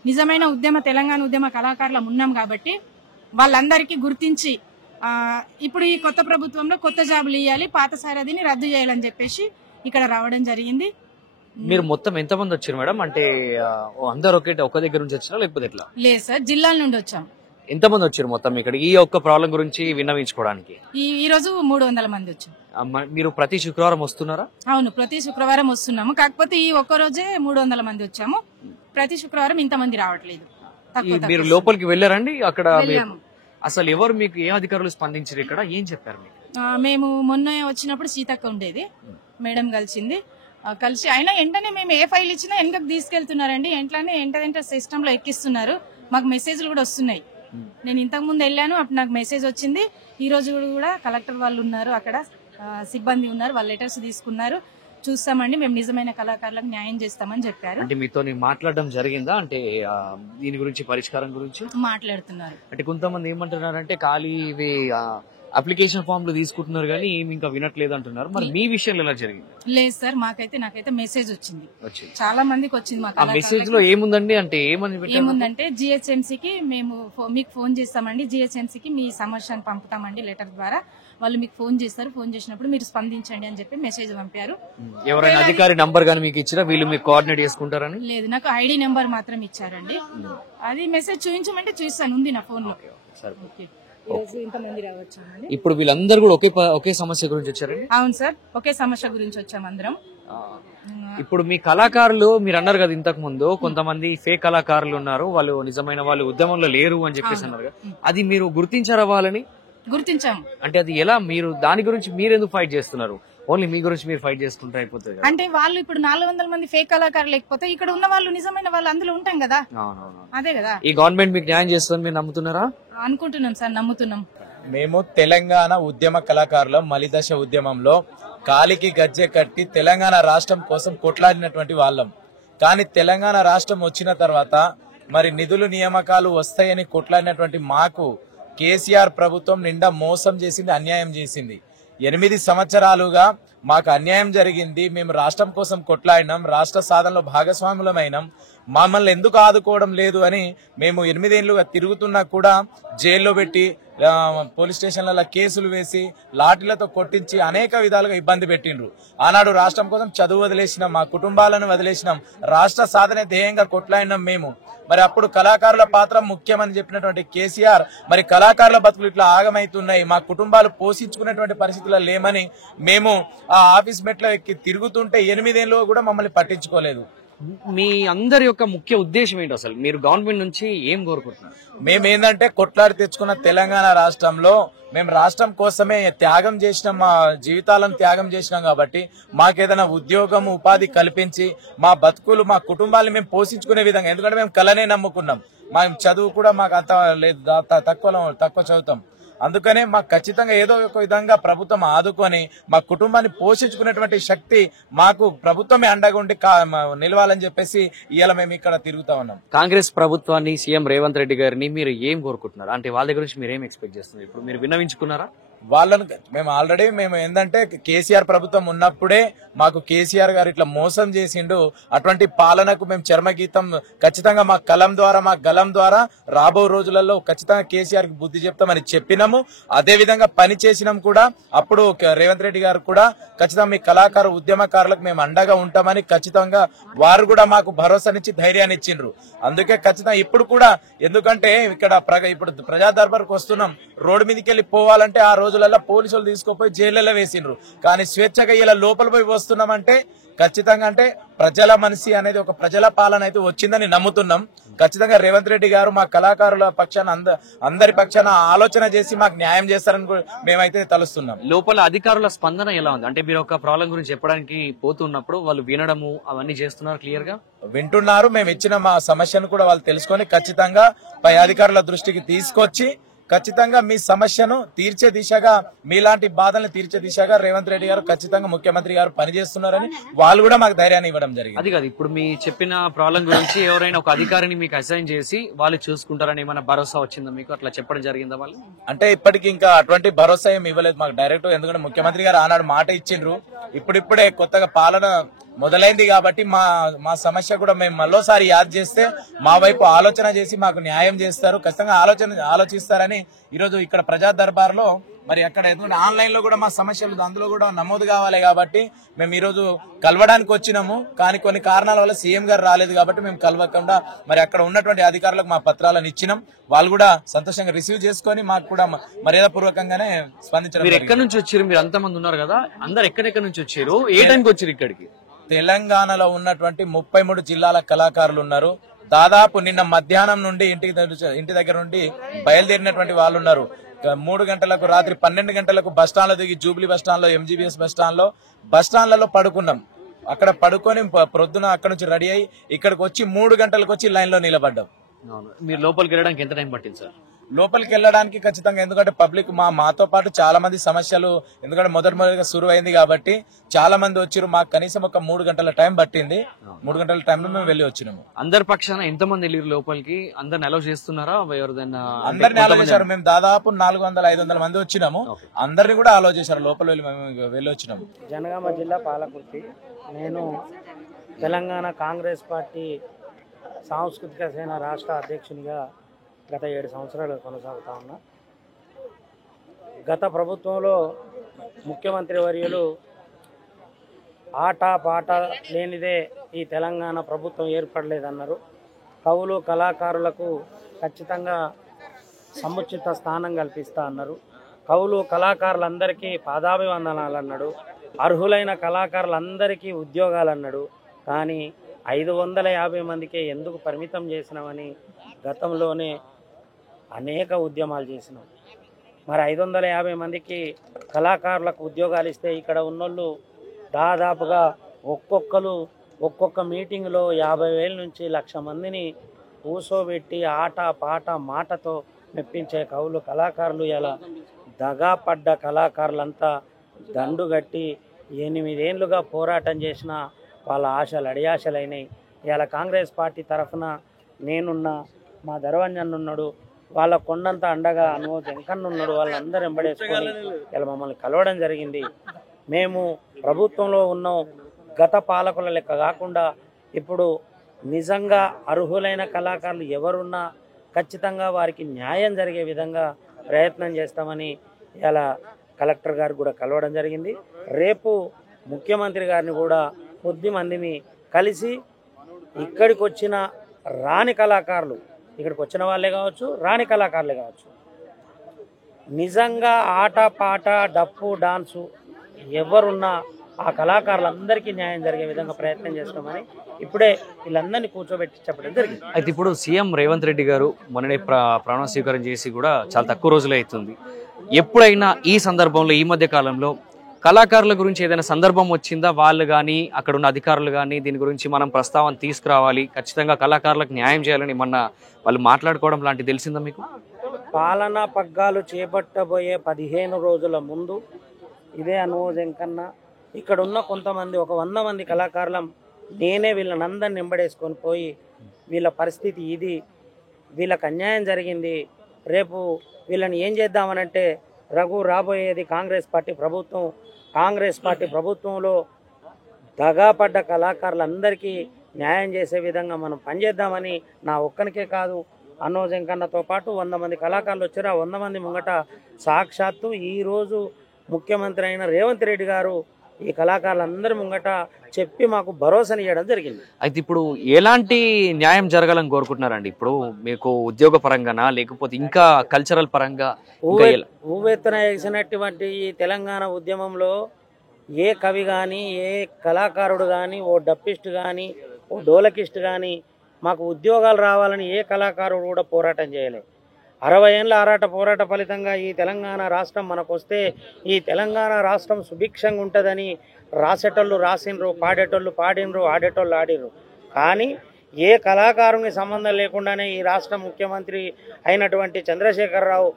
నిజమైన తెలంగాణ ఉద్యమ కళాకారులం ఉన్నాం కాబట్టి వాళ్ళందరికీ గుర్తించి ఇప్పుడు ఈ కొత్త ప్రభుత్వంలో కొత్త జాబులు ఇవ్వాలి, పాత సారథిని రద్దు చేయాలని చెప్పేసి ఇక్కడ రావడం జరిగింది. మీరు మొత్తం ఎంత మంది వచ్చారు మేడం? అంటే అందరు ఒక దగ్గర నుంచి వచ్చారా లేకపోతే ఎట్లా? లేదు సార్, జిల్లాల నుండి వచ్చాం. ఎంత మంది వచ్చారు మొత్తం ఇక్కడ ఈ ఒక్క ప్రాబ్లం గురించి విన్నవించుకోవడానికి? ఈ రోజు 300 మంది వచ్చాం. మీరు ప్రతి శుక్రవారం వస్తున్నారా? అవును, ప్రతి శుక్రవారం వస్తున్నాము. కాకపోతే ఈ ఒక్క రోజే 300 మంది వచ్చాము. ప్రతి శుక్రవారం ఇంతమంది రావట్లేదు. మీరు లోపలికి వెళ్ళారండి? అక్కడ అసలు ఎవరు మీకు ఏ అధికారులు స్పందించారు? ఇక్కడ ఏం చెప్పారు మీకు? మేము మొన్న వచ్చినప్పుడు సీతక్క ఉండేది, మేడం కలిసి అయినా వెంటనే మేము ఏ ఫైల్ ఇచ్చినా వెనకకు తీసుకెళ్తున్నారండి. వెంటనే సిస్టమ్ లో ఎక్కిస్తున్నారు. మాకు మెసేజ్లు కూడా వస్తున్నాయి. నేను ఇంతకు ముందు వెళ్ళాను, అప్పుడు నాకు మెసేజ్ వచ్చింది. ఈ రోజు కూడా కలెక్టర్ వాళ్ళు ఉన్నారు, అక్కడ సిబ్బంది ఉన్నారు, వాళ్ళ లెటర్స్ తీసుకున్నారు. చూస్తామండి, మేము నిజమైన కళాకారులకు న్యాయం చేస్తామని చెప్పారు. అంటే మీతో మాట్లాడడం జరిగిందా? అంటే దీని గురించి పరిష్కారం గురించి మాట్లాడుతున్నారు. అంటే కొంతమంది ఏమంటున్నారంటే ఖాళీ ఇవి అప్లికేషన్ ఫామ్ లో తీసుకుంటున్నారు కానీ ఏమి ఇంకా వినట్లేదు అంటున్నారు. మరి మీ విషయంలో ఎలా జరిగింది? లేదు సార్, నాకైతే మెసేజ్ వచ్చింది, చాలా మందికి వచ్చింది. ఆ మెసేజ్ లో ఏముందండి? అంటే ఏముందంటే జిహెచ్ఎంసీకి మేము మీకు ఫోన్ చేస్తామండి, జిహెచ్ఎంసీకి మీ సమస్యను పంపుతామండి లెటర్ ద్వారా. వాళ్ళు మీకు ఫోన్ చేస్తారు, ఫోన్ చేసినప్పుడు మీరు స్పందించండి అని చెప్పి మెసేజ్ పంపారు. ఎవరైనా అధికారి నంబర్ గానీ మీకు ఇచ్చినా వీళ్ళు మీకు కోఆర్డినేట్ చేసుకుంటారని? లేదు, నాకు ఐడి నెంబర్ మాత్రం ఇచ్చారండి. అది మెసేజ్ చూపించమంటే చూస్తాను, ఉంది నా ఫోన్ లో. ఇంతమంది రావచ్చు. ఇప్పుడు వీళ్ళందరూ కూడా ఒకే సమస్య గురించి వచ్చారండి? అవును సార్, ఒకే సమస్య గురించి వచ్చాం అందరం. ఇప్పుడు మీ కళాకారులు మీరు అన్నారు కదా ఇంతకు ముందు, కొంతమంది ఫేక్ కళాకారులు ఉన్నారు, వాళ్ళు నిజమైన వాళ్ళు ఉద్యమంలో లేరు అని చెప్పేసి అన్నారు. అది మీరు గుర్తించారా వాళ్ళని? గుర్తించాము. అంటే అది ఎలా? మీరు దాని గురించి మీరు ఎందుకు ఫైట్ చేస్తున్నారు? ఓన్లీ మీ గురించి మీరు ఫైట్ చేసుకుంటే అయిపోతుంది. అంటే వాళ్ళు ఇప్పుడు 400 మంది ఫేక్ కళాకారులు లేకపోతే ఇక్కడ ఉన్న వాళ్ళు నిజమైన వాళ్ళు అందులో ఉంటాం కదా. అదే కదా. ఈ గవర్నమెంట్ మీకు న్యాయం చేస్తుందని మీరు నమ్ముతున్నారా? అనుకుంటున్నాం సార్, నమ్ముతున్నాం. మేము తెలంగాణ ఉద్యమ కళాకారులం. మలిదశ ఉద్యమంలో కాలికి గజ్జె కట్టి తెలంగాణ రాష్ట్రం కోసం కొట్లాడినటువంటి వాళ్ళం. కానీ తెలంగాణ రాష్ట్రం వచ్చిన తర్వాత మరి నిధులు నియామకాలు వస్తాయని కొట్లాడినటువంటి మాకు కేసీఆర్ ప్రభుత్వం నిండా మోసం చేసింది, అన్యాయం చేసింది. 8 సంవత్సరాలుగా మాకు అన్యాయం జరిగింది. మేము రాష్ట్రం కోసం కొట్లాడినాం, రాష్ట్ర సాధనలో భాగస్వాములమైనాం. మమ్మల్ని ఎందుకు ఆదుకోవడం లేదు అని మేము 8 ఏళ్లుగా తిరుగుతున్నా కూడా జైల్లో పెట్టి పోలీస్ స్టేషన్లలో కేసులు వేసి లాఠీలతో కొట్టించి అనేక విధాలుగా ఇబ్బంది పెట్టిండ్రు. ఆనాడు రాష్ట్రం కోసం చదువు వదిలేసినాం, మా కుటుంబాలను వదిలేసినాం, రాష్ట్ర సాధన ధ్యేయంగా కొట్లాడినాం మేము. మరి అప్పుడు కళాకారుల పాత్ర ముఖ్యమని చెప్పినటువంటి కేసీఆర్ మరి కళాకారుల బతుకులు ఇట్లా ఆగమైతున్నాయి, మా కుటుంబాలు పోషించుకునేటువంటి పరిస్థితుల్లో లేమని మేము ఆ ఆఫీస్ మెట్లో ఎక్కి తిరుగుతుంటే 8 ఏళ్ళు కూడా మమ్మల్ని పట్టించుకోలేదు. మీ అందరి యొక్క ముఖ్య ఉద్దేశం ఏంటి? అసలు మీరు గవర్నమెంట్ నుంచి ఏం కోరుకుంటున్నారు? మేమేందంటే కొట్లాడి తెచ్చుకున్న తెలంగాణ రాష్ట్రంలో మేము రాష్ట్రం కోసమే త్యాగం చేసినాం, మా జీవితాలను త్యాగం చేసినాం. కాబట్టి మాకేదైనా ఉద్యోగం ఉపాధి కల్పించి మా బతుకులు మా కుటుంబాలను మేము పోషించుకునే విధంగా, ఎందుకంటే మేము కళనే నమ్ముకున్నాం, మా చదువు కూడా మాకు అంత లేదు, తక్కువ చదువుతాం. అందుకనే మాకు ఖచ్చితంగా ఏదో ఒక విధంగా ప్రభుత్వం ఆదుకొని మా కుటుంబాన్ని పోషించుకునేటువంటి శక్తి మాకు ప్రభుత్వమే అండగా ఉండి నిలవాలని చెప్పేసి ఇవాళ మేము ఇక్కడ తిరుగుతా ఉన్నాం. కాంగ్రెస్ ప్రభుత్వాన్ని, సీఎం రేవంత్ రెడ్డి గారిని మీరు ఏం కోరుకుంటున్నారు? అంటే వాళ్ళ దగ్గర నుంచి మీరు ఏం ఎక్స్పెక్ట్ చేస్తున్నారు? ఇప్పుడు మీరు విన్నవించుకున్నారా? వాళ్ళను మేము ఆల్రెడీ ఏంటంటే కేసీఆర్ ప్రభుత్వం ఉన్నప్పుడే మాకు కేసీఆర్ గారు ఇట్లా మోసం చేసిండు, అటువంటి పాలనకు మేము చర్మగీతం ఖచ్చితంగా మా కలం ద్వారా మా గలం ద్వారా రాబో రోజులలో ఖచ్చితంగా కేసీఆర్ కి బుద్ధి చెప్తామని చెప్పినాము. అదే విధంగా పని చేసినాం కూడా. అప్పుడు రేవంత్ రెడ్డి గారు కూడా ఖచ్చితంగా మీ కళాకారు ఉద్యమకారులకు మేము అండగా ఉంటామని ఖచ్చితంగా వారు కూడా మాకు భరోసానిచ్చి ధైర్యాన్ని ఇచ్చిండ్రు. అందుకే ఖచ్చితంగా ఇప్పుడు కూడా, ఎందుకంటే ఇక్కడ ఇప్పుడు ప్రజా దర్బార్కు వస్తున్నాం, రోడ్డు మీదకి వెళ్ళి పోవాలంటే ఆ రోజులలో పోలీసులు తీసుకుపోయి జైల్లో వేసిండ్రు. కానీ స్వేచ్ఛగా ఇలా లోపల పోయి వస్తున్నామంటే ఖచ్చితంగా అంటే ప్రజల మనిషి అనేది ఒక ప్రజల పాలన అయితే వచ్చిందని నమ్ముతున్నాం. ఖచ్చితంగా రేవంత్ రెడ్డి గారు మా కళాకారుల పక్షాన అందరి పక్షాన ఆలోచన చేసి మాకు న్యాయం చేస్తారని మేమైతే తలుస్తున్నాం. లోపల అధికారుల స్పందన ఎలా ఉంది? అంటే మీరు ఒక ప్రాబ్లం గురించి చెప్పడానికి పోతున్నప్పుడు వాళ్ళు వినడము అవన్నీ చేస్తున్నారు, క్లియర్ గా వింటున్నారు. మేము ఇచ్చిన మా సమస్యను కూడా వాళ్ళు తెలుసుకొని ఖచ్చితంగా పై అధికారుల దృష్టికి తీసుకొచ్చి ఖచ్చితంగా మీ సమస్యను తీర్చే దిశగా, మీలాంటి బాధల్ని తీర్చే దిశగా రేవంత్ రెడ్డి గారు ఖచ్చితంగా ముఖ్యమంత్రి గారు పనిచేస్తున్నారని వాళ్ళు కూడా మాకు ధైర్యాన్ని ఇవ్వడం జరిగింది. అది కాదు, ఇప్పుడు మీ చెప్పిన ప్రాబ్లం గురించి ఎవరైనా ఒక అధికారిని మీకు అసైన్ చేసి వాళ్ళు చూసుకుంటారని ఏమైనా భరోసా వచ్చిందా మీకు? అట్లా చెప్పడం జరిగిందా వాళ్ళు? అంటే ఇప్పటికి ఇంకా అటువంటి భరోసా ఏమి ఇవ్వలేదు మాకు డైరెక్ట్. ఎందుకంటే ముఖ్యమంత్రి గారు ఆనాడు మాట ఇచ్చిండ్రు. ఇప్పుడిప్పుడే కొత్తగా పాలన మొదలైంది కాబట్టి మా సమస్య కూడా మేము మరోసారి యాద్ చేస్తే మా వైపు ఆలోచన చేసి మాకు న్యాయం చేస్తారు, ఖచ్చితంగా ఆలోచిస్తారని ఈరోజు ఇక్కడ ప్రజా దర్బార్లో మరి అక్కడ ఎందుకంటే ఆన్లైన్ లో కూడా మా సమస్యలు అందులో కూడా నమోదు కావాలి కాబట్టి మేము ఈ రోజు కలవడానికి వచ్చినాము. కానీ కొన్ని కారణాల వల్ల సీఎం గారు రాలేదు కాబట్టి మేము కలవకుండా మరి అక్కడ ఉన్నటువంటి అధికారులకు మా పత్రాలను ఇచ్చినాం. వాళ్ళు కూడా సంతోషంగా రిసీవ్ చేసుకొని మాకు కూడా మర్యాద పూర్వకంగానే స్పందించారు. మీరు ఎక్కడి నుంచి వచ్చారు? మీరు అంతమంది ఉన్నారు కదా, అందరు ఎక్కడెక్కడి నుంచి వచ్చారు? ఏ టైంకి వచ్చారు ఇక్కడికి? తెలంగాణలో ఉన్నటువంటి 33 జిల్లాల కళాకారులు ఉన్నారు. దాదాపు నిన్న మధ్యాహ్నం నుండి ఇంటి దగ్గర నుండి బయలుదేరినటువంటి వాళ్ళు ఉన్నారు. 3 గంటలకు రాత్రి 12 గంటలకు బస్టాండ్ లో దిగి జూబ్లీ బస్టాండ్ లో ఎంజీబీఎస్ బస్టాండ్లలో పడుకున్నాం. అక్కడ పడుకొని ప్రొద్దున అక్కడ నుంచి రెడీ అయ్యి ఇక్కడికి వచ్చి 3 గంటలకు వచ్చి లైన్ లో నిలబడ్డాం. మీరు లోపలికి వెళ్ళడానికి ఎంత టైం పట్టింది సార్? లోపలికి వెళ్ళడానికి ఖచ్చితంగా, ఎందుకంటే పబ్లిక్ మాతో పాటు చాలా మంది సమస్యలు, ఎందుకంటే మొదటిగా సురువు అయింది కాబట్టి చాలా మంది వచ్చారు. మాకు కనీసం ఒక 3 గంటల టైం పట్టింది. 3 గంటల టైంలో మేము వెళ్ళి వచ్చినాము. అందరి పక్షాన ఎంతమంది వెళ్ళారు లోపలికి? అందరిని అలౌ చేస్తున్నారా? ఎవరిదైనా అందరిని అలౌ చేశారు. మేము దాదాపు 400-500 మంది వచ్చినాము. అందరినీ కూడా అలౌ చేశారు. లోపల వెళ్ళి వచ్చినాము. జనగామ జిల్లా పాలకుర్తి. నేను తెలంగాణ కాంగ్రెస్ పార్టీ సాంస్కృతిక సేన రాష్ట్ర అధ్యక్షునిగా గత 7 సంవత్సరాలు కొనసాగుతా ఉన్నా. గత ప్రభుత్వంలో ముఖ్యమంత్రి వర్యులు ఆట పాట లేనిదే ఈ తెలంగాణ ప్రభుత్వం ఏర్పడలేదన్నారు. కవులు కళాకారులకు ఖచ్చితంగా సముచిత స్థానం కల్పిస్తా అన్నారు. కవులు కళాకారులందరికీ పాదాభివందనాలు అన్నాడు. అర్హులైన కళాకారులందరికీ ఉద్యోగాలు అన్నాడు. కానీ 550 మందికే ఎందుకు పరిమితం చేసినామని గతంలోనే అనేక ఉద్యమాలు చేసినాం. మరి 550 మందికి కళాకారులకు ఉద్యోగాలు ఇస్తే ఇక్కడ ఉన్నోళ్ళు దాదాపుగా ఒక్కొక్క మీటింగ్లో 50,000 నుంచి 1,00,000 మందిని కూసోబెట్టి ఆట పాట మాటతో మెప్పించే కవులు కళాకారులు ఇలా దగాపడ్డ కళాకారులంతా దండుగట్టి 8 ఏళ్ళుగా పోరాటం చేసిన వాళ్ళ ఆశలు అడియాశలైనాయి. ఇలా కాంగ్రెస్ పార్టీ తరఫున నేనున్నా, మా ధర్వన్యన్ ఉన్నాడు, వాళ్ళ కొండంత అండగా అనుభవం వెంకన్న ఉన్నాడు, వాళ్ళందరూ వెంబడేసుకొని ఇలా మమ్మల్ని కలవడం జరిగింది. మేము ప్రభుత్వంలో ఉన్నాం, గత పాలకుల లెక్క కాకుండా ఇప్పుడు నిజంగా అర్హులైన కళాకారులు ఎవరున్నా ఖచ్చితంగా వారికి న్యాయం జరిగే విధంగా ప్రయత్నం చేస్తామని ఇలా కలెక్టర్ గారు కూడా కలవడం జరిగింది. రేపు ముఖ్యమంత్రి గారిని కూడా కొద్ది మందిని కలిసి ఇక్కడికి వచ్చిన రాని కళాకారులు, ఇక్కడికి వచ్చిన వాళ్ళే కావచ్చు, రాని కళాకారులే కావచ్చు, నిజంగా ఆట పాట డప్పు డాన్సు ఎవరున్నా ఆ కళాకారులందరికీ న్యాయం జరిగే విధంగా ప్రయత్నం చేస్తామని ఇప్పుడే వీళ్ళందరినీ కూర్చోబెట్టి చెప్పడం జరిగింది. అయితే ఇప్పుడు సీఎం రేవంత్ రెడ్డి గారు మొన్ననే ప్రమాణ స్వీకారం చేసి కూడా చాలా తక్కువ రోజులే అవుతుంది. ఎప్పుడైనా ఈ సందర్భంలో ఈ మధ్య కాలంలో కళాకారుల గురించి ఏదైనా సందర్భం వచ్చిందా? వాళ్ళు కానీ అక్కడ ఉన్న అధికారులు కానీ దీని గురించి మనం ప్రస్తావన తీసుకురావాలి, ఖచ్చితంగా కళాకారులకు న్యాయం చేయాలని మొన్న వాళ్ళు మాట్లాడుకోవడం లాంటివి తెలిసిందా మీకు? పాలనా పగ్గాలు చేపట్టబోయే 15 రోజుల ముందు ఇదే అనుభవం వెంకన్న ఇక్కడ ఉన్న కొంతమంది ఒక 100 మంది కళాకారులం నేనే వీళ్ళనందరిని నింబడేసుకొని పోయి వీళ్ళ పరిస్థితి ఇది, వీళ్ళకి అన్యాయం జరిగింది, రేపు వీళ్ళని ఏం చేద్దామనంటే రఘు రాబోయేది కాంగ్రెస్ పార్టీ ప్రభుత్వం, కాంగ్రెస్ పార్టీ ప్రభుత్వంలో దగాపడ్డ కళాకారులందరికీ న్యాయం చేసే విధంగా మనం పనిచేద్దామని నా ఒక్కనికే కాదు అన్నోజ్ వెంకన్నతో పాటు 100 మంది కళాకారులు వచ్చారు. ఆ 100 మంది ముంగట సాక్షాత్తు ఈరోజు ముఖ్యమంత్రి అయిన రేవంత్ రెడ్డి గారు ఈ కళాకారులందరి ముంగట చెప్పి మాకు భరోసానివ్వడం జరిగింది. అయితే ఇప్పుడు ఎలాంటి న్యాయం జరగాలని కోరుకుంటున్నారండి? ఇప్పుడు మీకు ఉద్యోగ పరంగానా లేకపోతే ఇంకా కల్చరల్ పరంగా ఊవెత్తున వేసినటువంటి ఈ తెలంగాణ ఉద్యమంలో ఏ కవి కానీ ఏ కళాకారుడు కానీ ఓ డప్పిస్ట్ కానీ ఓ డోలకిస్ట్ కానీ మాకు ఉద్యోగాలు రావాలని ఏ కళాకారుడు కూడా పోరాటం చేయలేదు. 60 ఏళ్ళ పోరాట ఫలితంగా ఈ తెలంగాణ రాష్ట్రం మనకు వస్తే ఈ తెలంగాణ రాష్ట్రం సుభిక్షంగా ఉంటుందని రాసేటోళ్ళు రాసిండ్రు, పాడేటోళ్ళు పాడినరు, ఆడేటోళ్ళు ఆడినరు. కానీ ఏ కళాకారుని సంబంధం లేకుండానే ఈ రాష్ట్ర ముఖ్యమంత్రి అయినటువంటి చంద్రశేఖరరావు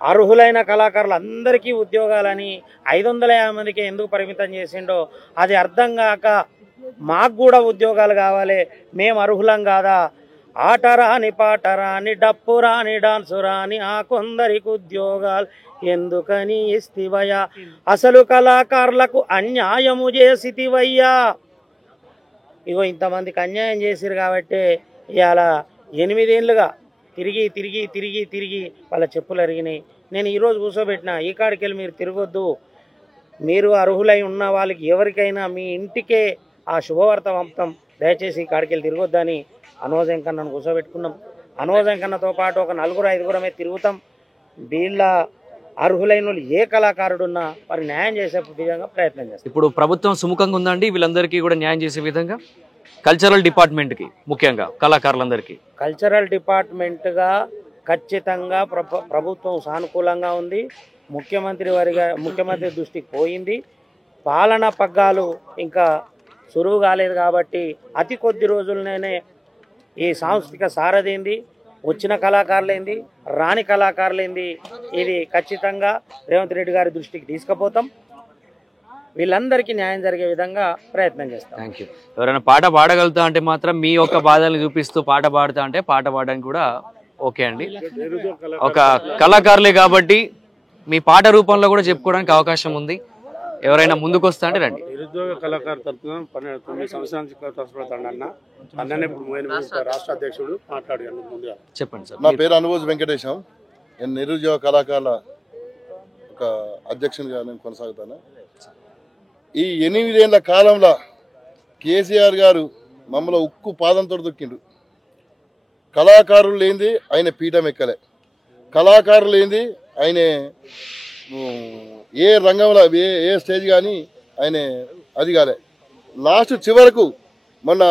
అర్హులైన కళాకారులు అందరికీ ఉద్యోగాలని 550 మందికి ఎందుకు పరిమితం చేసిండో అది అర్థం కాక మాకు కూడా ఉద్యోగాలు కావాలి, మేము అర్హులం కాదా, ఆట రాని పాట రాని డప్పు రాని డాన్సు రాని ఆ కొందరికి ఉద్యోగాలు ఎందుకని ఇస్తివయ్యా, అసలు కళాకారులకు అన్యాయము చేసితివయ్యా. ఇగో ఇంతమందికి అన్యాయం చేసిరు కాబట్టి ఇవాళ 8 ఏళ్ళుగా తిరిగి తిరిగి తిరిగి తిరిగి వాళ్ళ చెప్పులు అరిగినాయి. నేను ఈరోజు కూర్చోబెట్టిన ఈ కాడికి వెళ్ళి మీరు తిరగొద్దు, మీరు అర్హులై ఉన్న వాళ్ళకి ఎవరికైనా మీ ఇంటికే ఆ శుభవార్త పంపుతాం, దయచేసి ఈ కాడికి వెళ్ళి తిరగొద్దని అన్నోజ్ వెంకన్నను కూర్చోబెట్టుకున్నాం. అన్నోజ్ వెంకన్నతో పాటు ఒక 4-5 తిరుగుతాం. వీళ్ళ అర్హులైన వాళ్ళు ఏ కళాకారుడున్నా వారి న్యాయం చేసే విధంగా ప్రయత్నం చేస్తాం. ఇప్పుడు ప్రభుత్వం సుముఖంగా ఉందండి వీళ్ళందరికీ కూడా న్యాయం చేసే విధంగా? కల్చరల్ డిపార్ట్మెంట్కి ముఖ్యంగా కళాకారులందరికీ కల్చరల్ డిపార్ట్మెంట్గా ఖచ్చితంగా ప్రభుత్వం సానుకూలంగా ఉంది. ముఖ్యమంత్రి దృష్టికి పోయింది. పాలనా పగ్గాలు ఇంకా సురువు కాలేదు కాబట్టి అతి కొద్ది రోజులనే ఈ సాంస్కృతిక సారథింది, వచ్చిన కళాకారులేంది, రాని కళాకారులేంది, ఇది ఖచ్చితంగా రేవంత్ రెడ్డి గారి దృష్టికి తీసుకుపోతాం. వీళ్ళందరికీ న్యాయం జరిగే విధంగా ప్రయత్నం చేస్తాం. Thank you. ఎవరైనా పాట పాడగలుగుతా అంటే మాత్రం మీ యొక్క బాధల్ని చూపిస్తూ పాట పాడుతా అంటే పాట పాడడానికి కూడా ఓకే అండి. ఒక కళాకారులే కాబట్టి మీ పాట రూపంలో కూడా చెప్పుకోవడానికి అవకాశం ఉంది. ఎవరైనా ముందుకు వస్తా అంటే రండి. నిరుద్యోగ కళాకారు తరఫున 9 సంవత్సరాల నుంచి కష్టపడతాడు అన్ననే రాష్ట్ర అధ్యక్షుడు మాట్లాడారు. ముందుగా చెప్పండి సార్. నా పేరు అనుభోజ్ వెంకటేశం. నేను నిరుద్యోగ కళాకారుల ఒక అధ్యక్షునిగా నేను కొనసాగుతాను. ఈ 8 ఏళ్ల కాలంలో కేసీఆర్ గారు మమ్మల్ని ఉక్కు పాదంతో దొక్కిండు. కళాకారులు లేనిది ఆయన పీఠం ఎక్కలే, కళాకారులు లేనిది ఆయన ఏ రంగంలో ఏ స్టేజ్ కానీ ఆయన అది కాలే. లాస్ట్ చివరకు మొన్న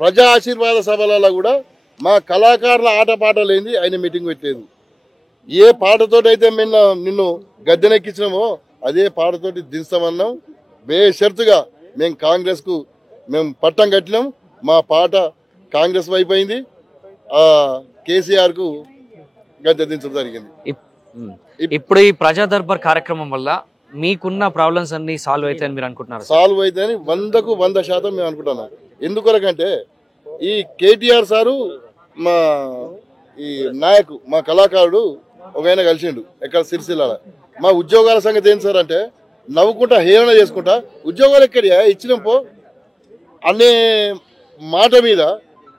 ప్రజా ఆశీర్వాద సభలలో కూడా మా కళాకారుల ఆటపాట లేనిది ఆయన మీటింగ్ పెట్టలేదు. ఏ పాటతోటి అయితే నిన్ను గద్దెనెక్కించినామో అదే పాటతోటి దించమన్నాం. బేషరతుగా మేము కాంగ్రెస్కు మేము పట్టం కట్టినాం. మా పాట కాంగ్రెస్ వైపు అయింది, కేసీఆర్కు గద్దె దించడం జరిగింది. ఇప్పుడు ఈ ప్రజా దర్బార్ కార్యక్రమం వల్ల మీకున్న ప్రాబ్లమ్స్ అన్ని సాల్వ్ అవుతాయని మీరు అనుకుంటున్నారు? సాల్వ్ అవుతాయని 100% మేము అనుకుంటున్నాం. ఎందుకొరకంటే ఈ కేటీఆర్ సారు మా ఈ నాయకు మా కళాకారుడు ఒక ఆయన కలిసిండు ఎక్కడ సిరిసిల్లాల. మా ఉద్యోగాల సంగతి ఏంటి సార్ అంటే నవ్వుకుంటా హేళన చేసుకుంటా ఉద్యోగాలు ఎక్కడియా ఇచ్చినాం పో అనే మాట మీద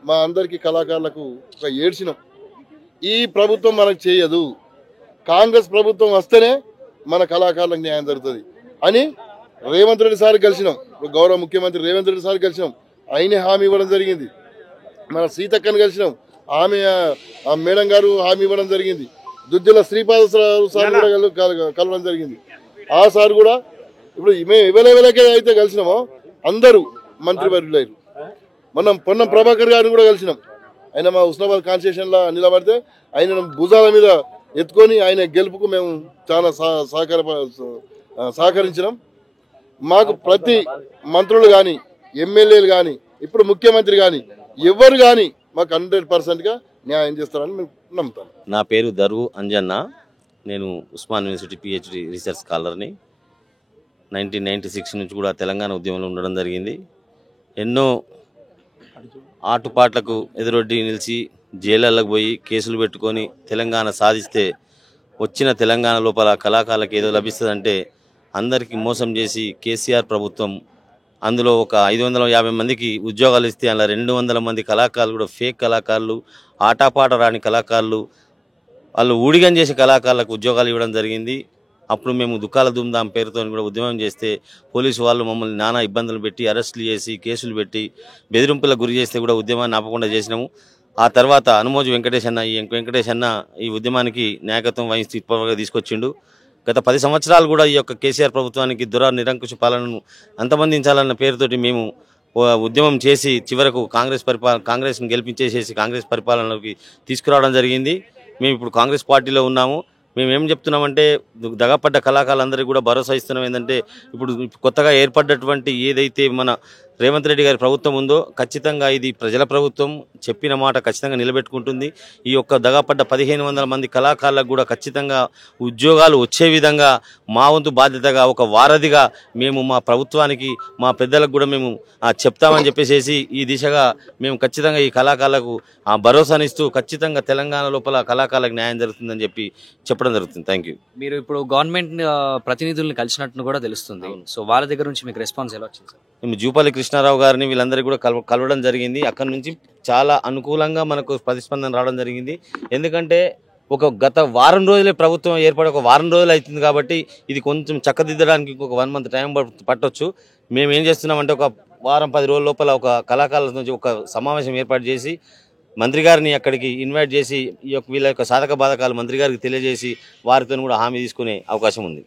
మా అందరికీ కళాకారులకు ఒక ఏడ్చినాం. ఈ ప్రభుత్వం మనకు చేయదు, కాంగ్రెస్ ప్రభుత్వం వస్తేనే మన కళాకారులకు న్యాయం జరుగుతుంది అని రేవంత్ రెడ్డి సార్ కలిసినాం. గౌరవ ముఖ్యమంత్రి రేవంత్ రెడ్డి సార్ కలిసినాం, ఆయనే హామీ ఇవ్వడం జరిగింది. మన సీతక్కను కలిసినాం, ఆమె ఆ మేడం గారు హామీ ఇవ్వడం జరిగింది. దుద్దిల శ్రీపాద సార్ కూడా కలవడం జరిగింది. ఆ సార్ కూడా ఇప్పుడు మేము ఎవరెవరికే అయితే కలిసినామో అందరూ మంత్రివర్యులయ్యారు. మనం పొన్నం ప్రభాకర్ గారిని కూడా కలిసినాం. ఆయన మా హుస్నాబాద్ కాన్స్టిట్యూషన్లో నిలబడితే ఆయన భుజాల మీద ఎత్తుకొని ఆయన గెలుపుకు మేము చాలా సహకరించినాం. మాకు ప్రతి మంత్రులు కానీ ఎమ్మెల్యేలు కానీ ఇప్పుడు ముఖ్యమంత్రి కానీ ఎవరు కానీ మాకు 100%గా న్యాయం చేస్తారని మేము నమ్ముతాను. నా పేరు దర్వు అంజన్న. నేను ఉస్మాన్ యూనివర్సిటీ పిహెచ్డి రీసెర్చ్ స్కాలర్ని. 1996 నుంచి కూడా తెలంగాణ ఉద్యమంలో ఉండడం జరిగింది. ఎన్నో ఆటుపాట్లకు ఎదురొడ్డి నిలిచి జైళ్ళకు పోయి కేసులు పెట్టుకొని తెలంగాణ సాధిస్తే వచ్చిన తెలంగాణ లోపల కళాకారులకు ఏదో లభిస్తుందంటే అందరికీ మోసం చేసి కేసీఆర్ ప్రభుత్వం అందులో ఒక 550 మందికి ఉద్యోగాలు ఇస్తే అలా 200 మంది కళాకారులు కూడా ఫేక్ కళాకారులు, ఆటపాట రాని కళాకారులు, వాళ్ళు ఊడిగం చేసే కళాకారులకు ఉద్యోగాలు ఇవ్వడం జరిగింది. అప్పుడు మేము దుఃఖాల ధూమ్ధాం పేరుతో కూడా ఉద్యమం చేస్తే పోలీసు వాళ్ళు మమ్మల్ని నానా ఇబ్బందులు పెట్టి అరెస్టులు చేసి కేసులు పెట్టి బెదిరింపులకు గురి చేస్తే కూడా ఉద్యమాన్ని ఆపకుండా చేసినాము. ఆ తర్వాత అనుమోజు వెంకటేష్ అన్న ఈ ఉద్యమానికి నాయకత్వం వహిస్తూ ఇప్పటివరకు తీసుకొచ్చిండు. గత 10 సంవత్సరాలు కూడా ఈ యొక్క కేసీఆర్ ప్రభుత్వానికి నిరంకుశ పాలనను అంతమందించాలన్న పేరుతోటి మేము ఉద్యమం చేసి చివరకు కాంగ్రెస్ని గెలిపించేసేసి కాంగ్రెస్ పరిపాలనలోకి తీసుకురావడం జరిగింది. మేము ఇప్పుడు కాంగ్రెస్ పార్టీలో ఉన్నాము. మేము ఏం చెప్తున్నామంటే దగపడ్డ కళాకారులందరికీ కూడా భరోసా ఇస్తున్నాం. ఏంటంటే ఇప్పుడు కొత్తగా ఏర్పడ్డటువంటి ఏదైతే మన రేవంత్ రెడ్డి గారి ప్రభుత్వం ఉందో ఖచ్చితంగా ఇది ప్రజల ప్రభుత్వం, చెప్పిన మాట ఖచ్చితంగా నిలబెట్టుకుంటుంది. ఈ యొక్క దగపడ్డ 1500 మంది కళాకారులకు కూడా ఖచ్చితంగా ఉద్యోగాలు వచ్చే విధంగా మా వంతు బాధ్యతగా ఒక వారధిగా మేము మా ప్రభుత్వానికి మా పెద్దలకు కూడా మేము చెప్తామని చెప్పేసి ఈ దిశగా మేము ఖచ్చితంగా ఈ కళాకారులకు ఆ భరోసానిస్తూ ఖచ్చితంగా తెలంగాణ లోపల కళాకారులకు న్యాయం జరుగుతుందని చెప్పి చెప్పడం జరుగుతుంది. Thank you. మీరు ఇప్పుడు గవర్నమెంట్ ప్రతినిధులను కలిసినట్టు కూడా తెలుస్తుంది. సో వాళ్ళ దగ్గర నుంచి మీకు రెస్పాన్స్ ఎలా వచ్చింది సార్? మేము జూపల్లి కృష్ణారావు గారిని వీళ్ళందరికీ కూడా కలవడం జరిగింది. అక్కడి నుంచి చాలా అనుకూలంగా మనకు ప్రతిస్పందన రావడం జరిగింది. ఎందుకంటే ఒక గత వారం రోజులే ప్రభుత్వం ఏర్పడి ఒక వారం రోజులు అవుతుంది కాబట్టి ఇది కొంచెం చక్కదిద్దడానికి ఇంకొక 1 month టైం పట్టొచ్చు. మేము ఏం చేస్తున్నామంటే ఒక వారం 10 రోజుల లోపల ఒక కళాకారుల నుంచి ఒక సమావేశం ఏర్పాటు చేసి మంత్రి గారిని అక్కడికి ఇన్వైట్ చేసి వీళ్ళ యొక్క సాధక బాధకాలు మంత్రి గారికి తెలియజేసి వారితో కూడా హామీ తీసుకునే అవకాశం ఉంది.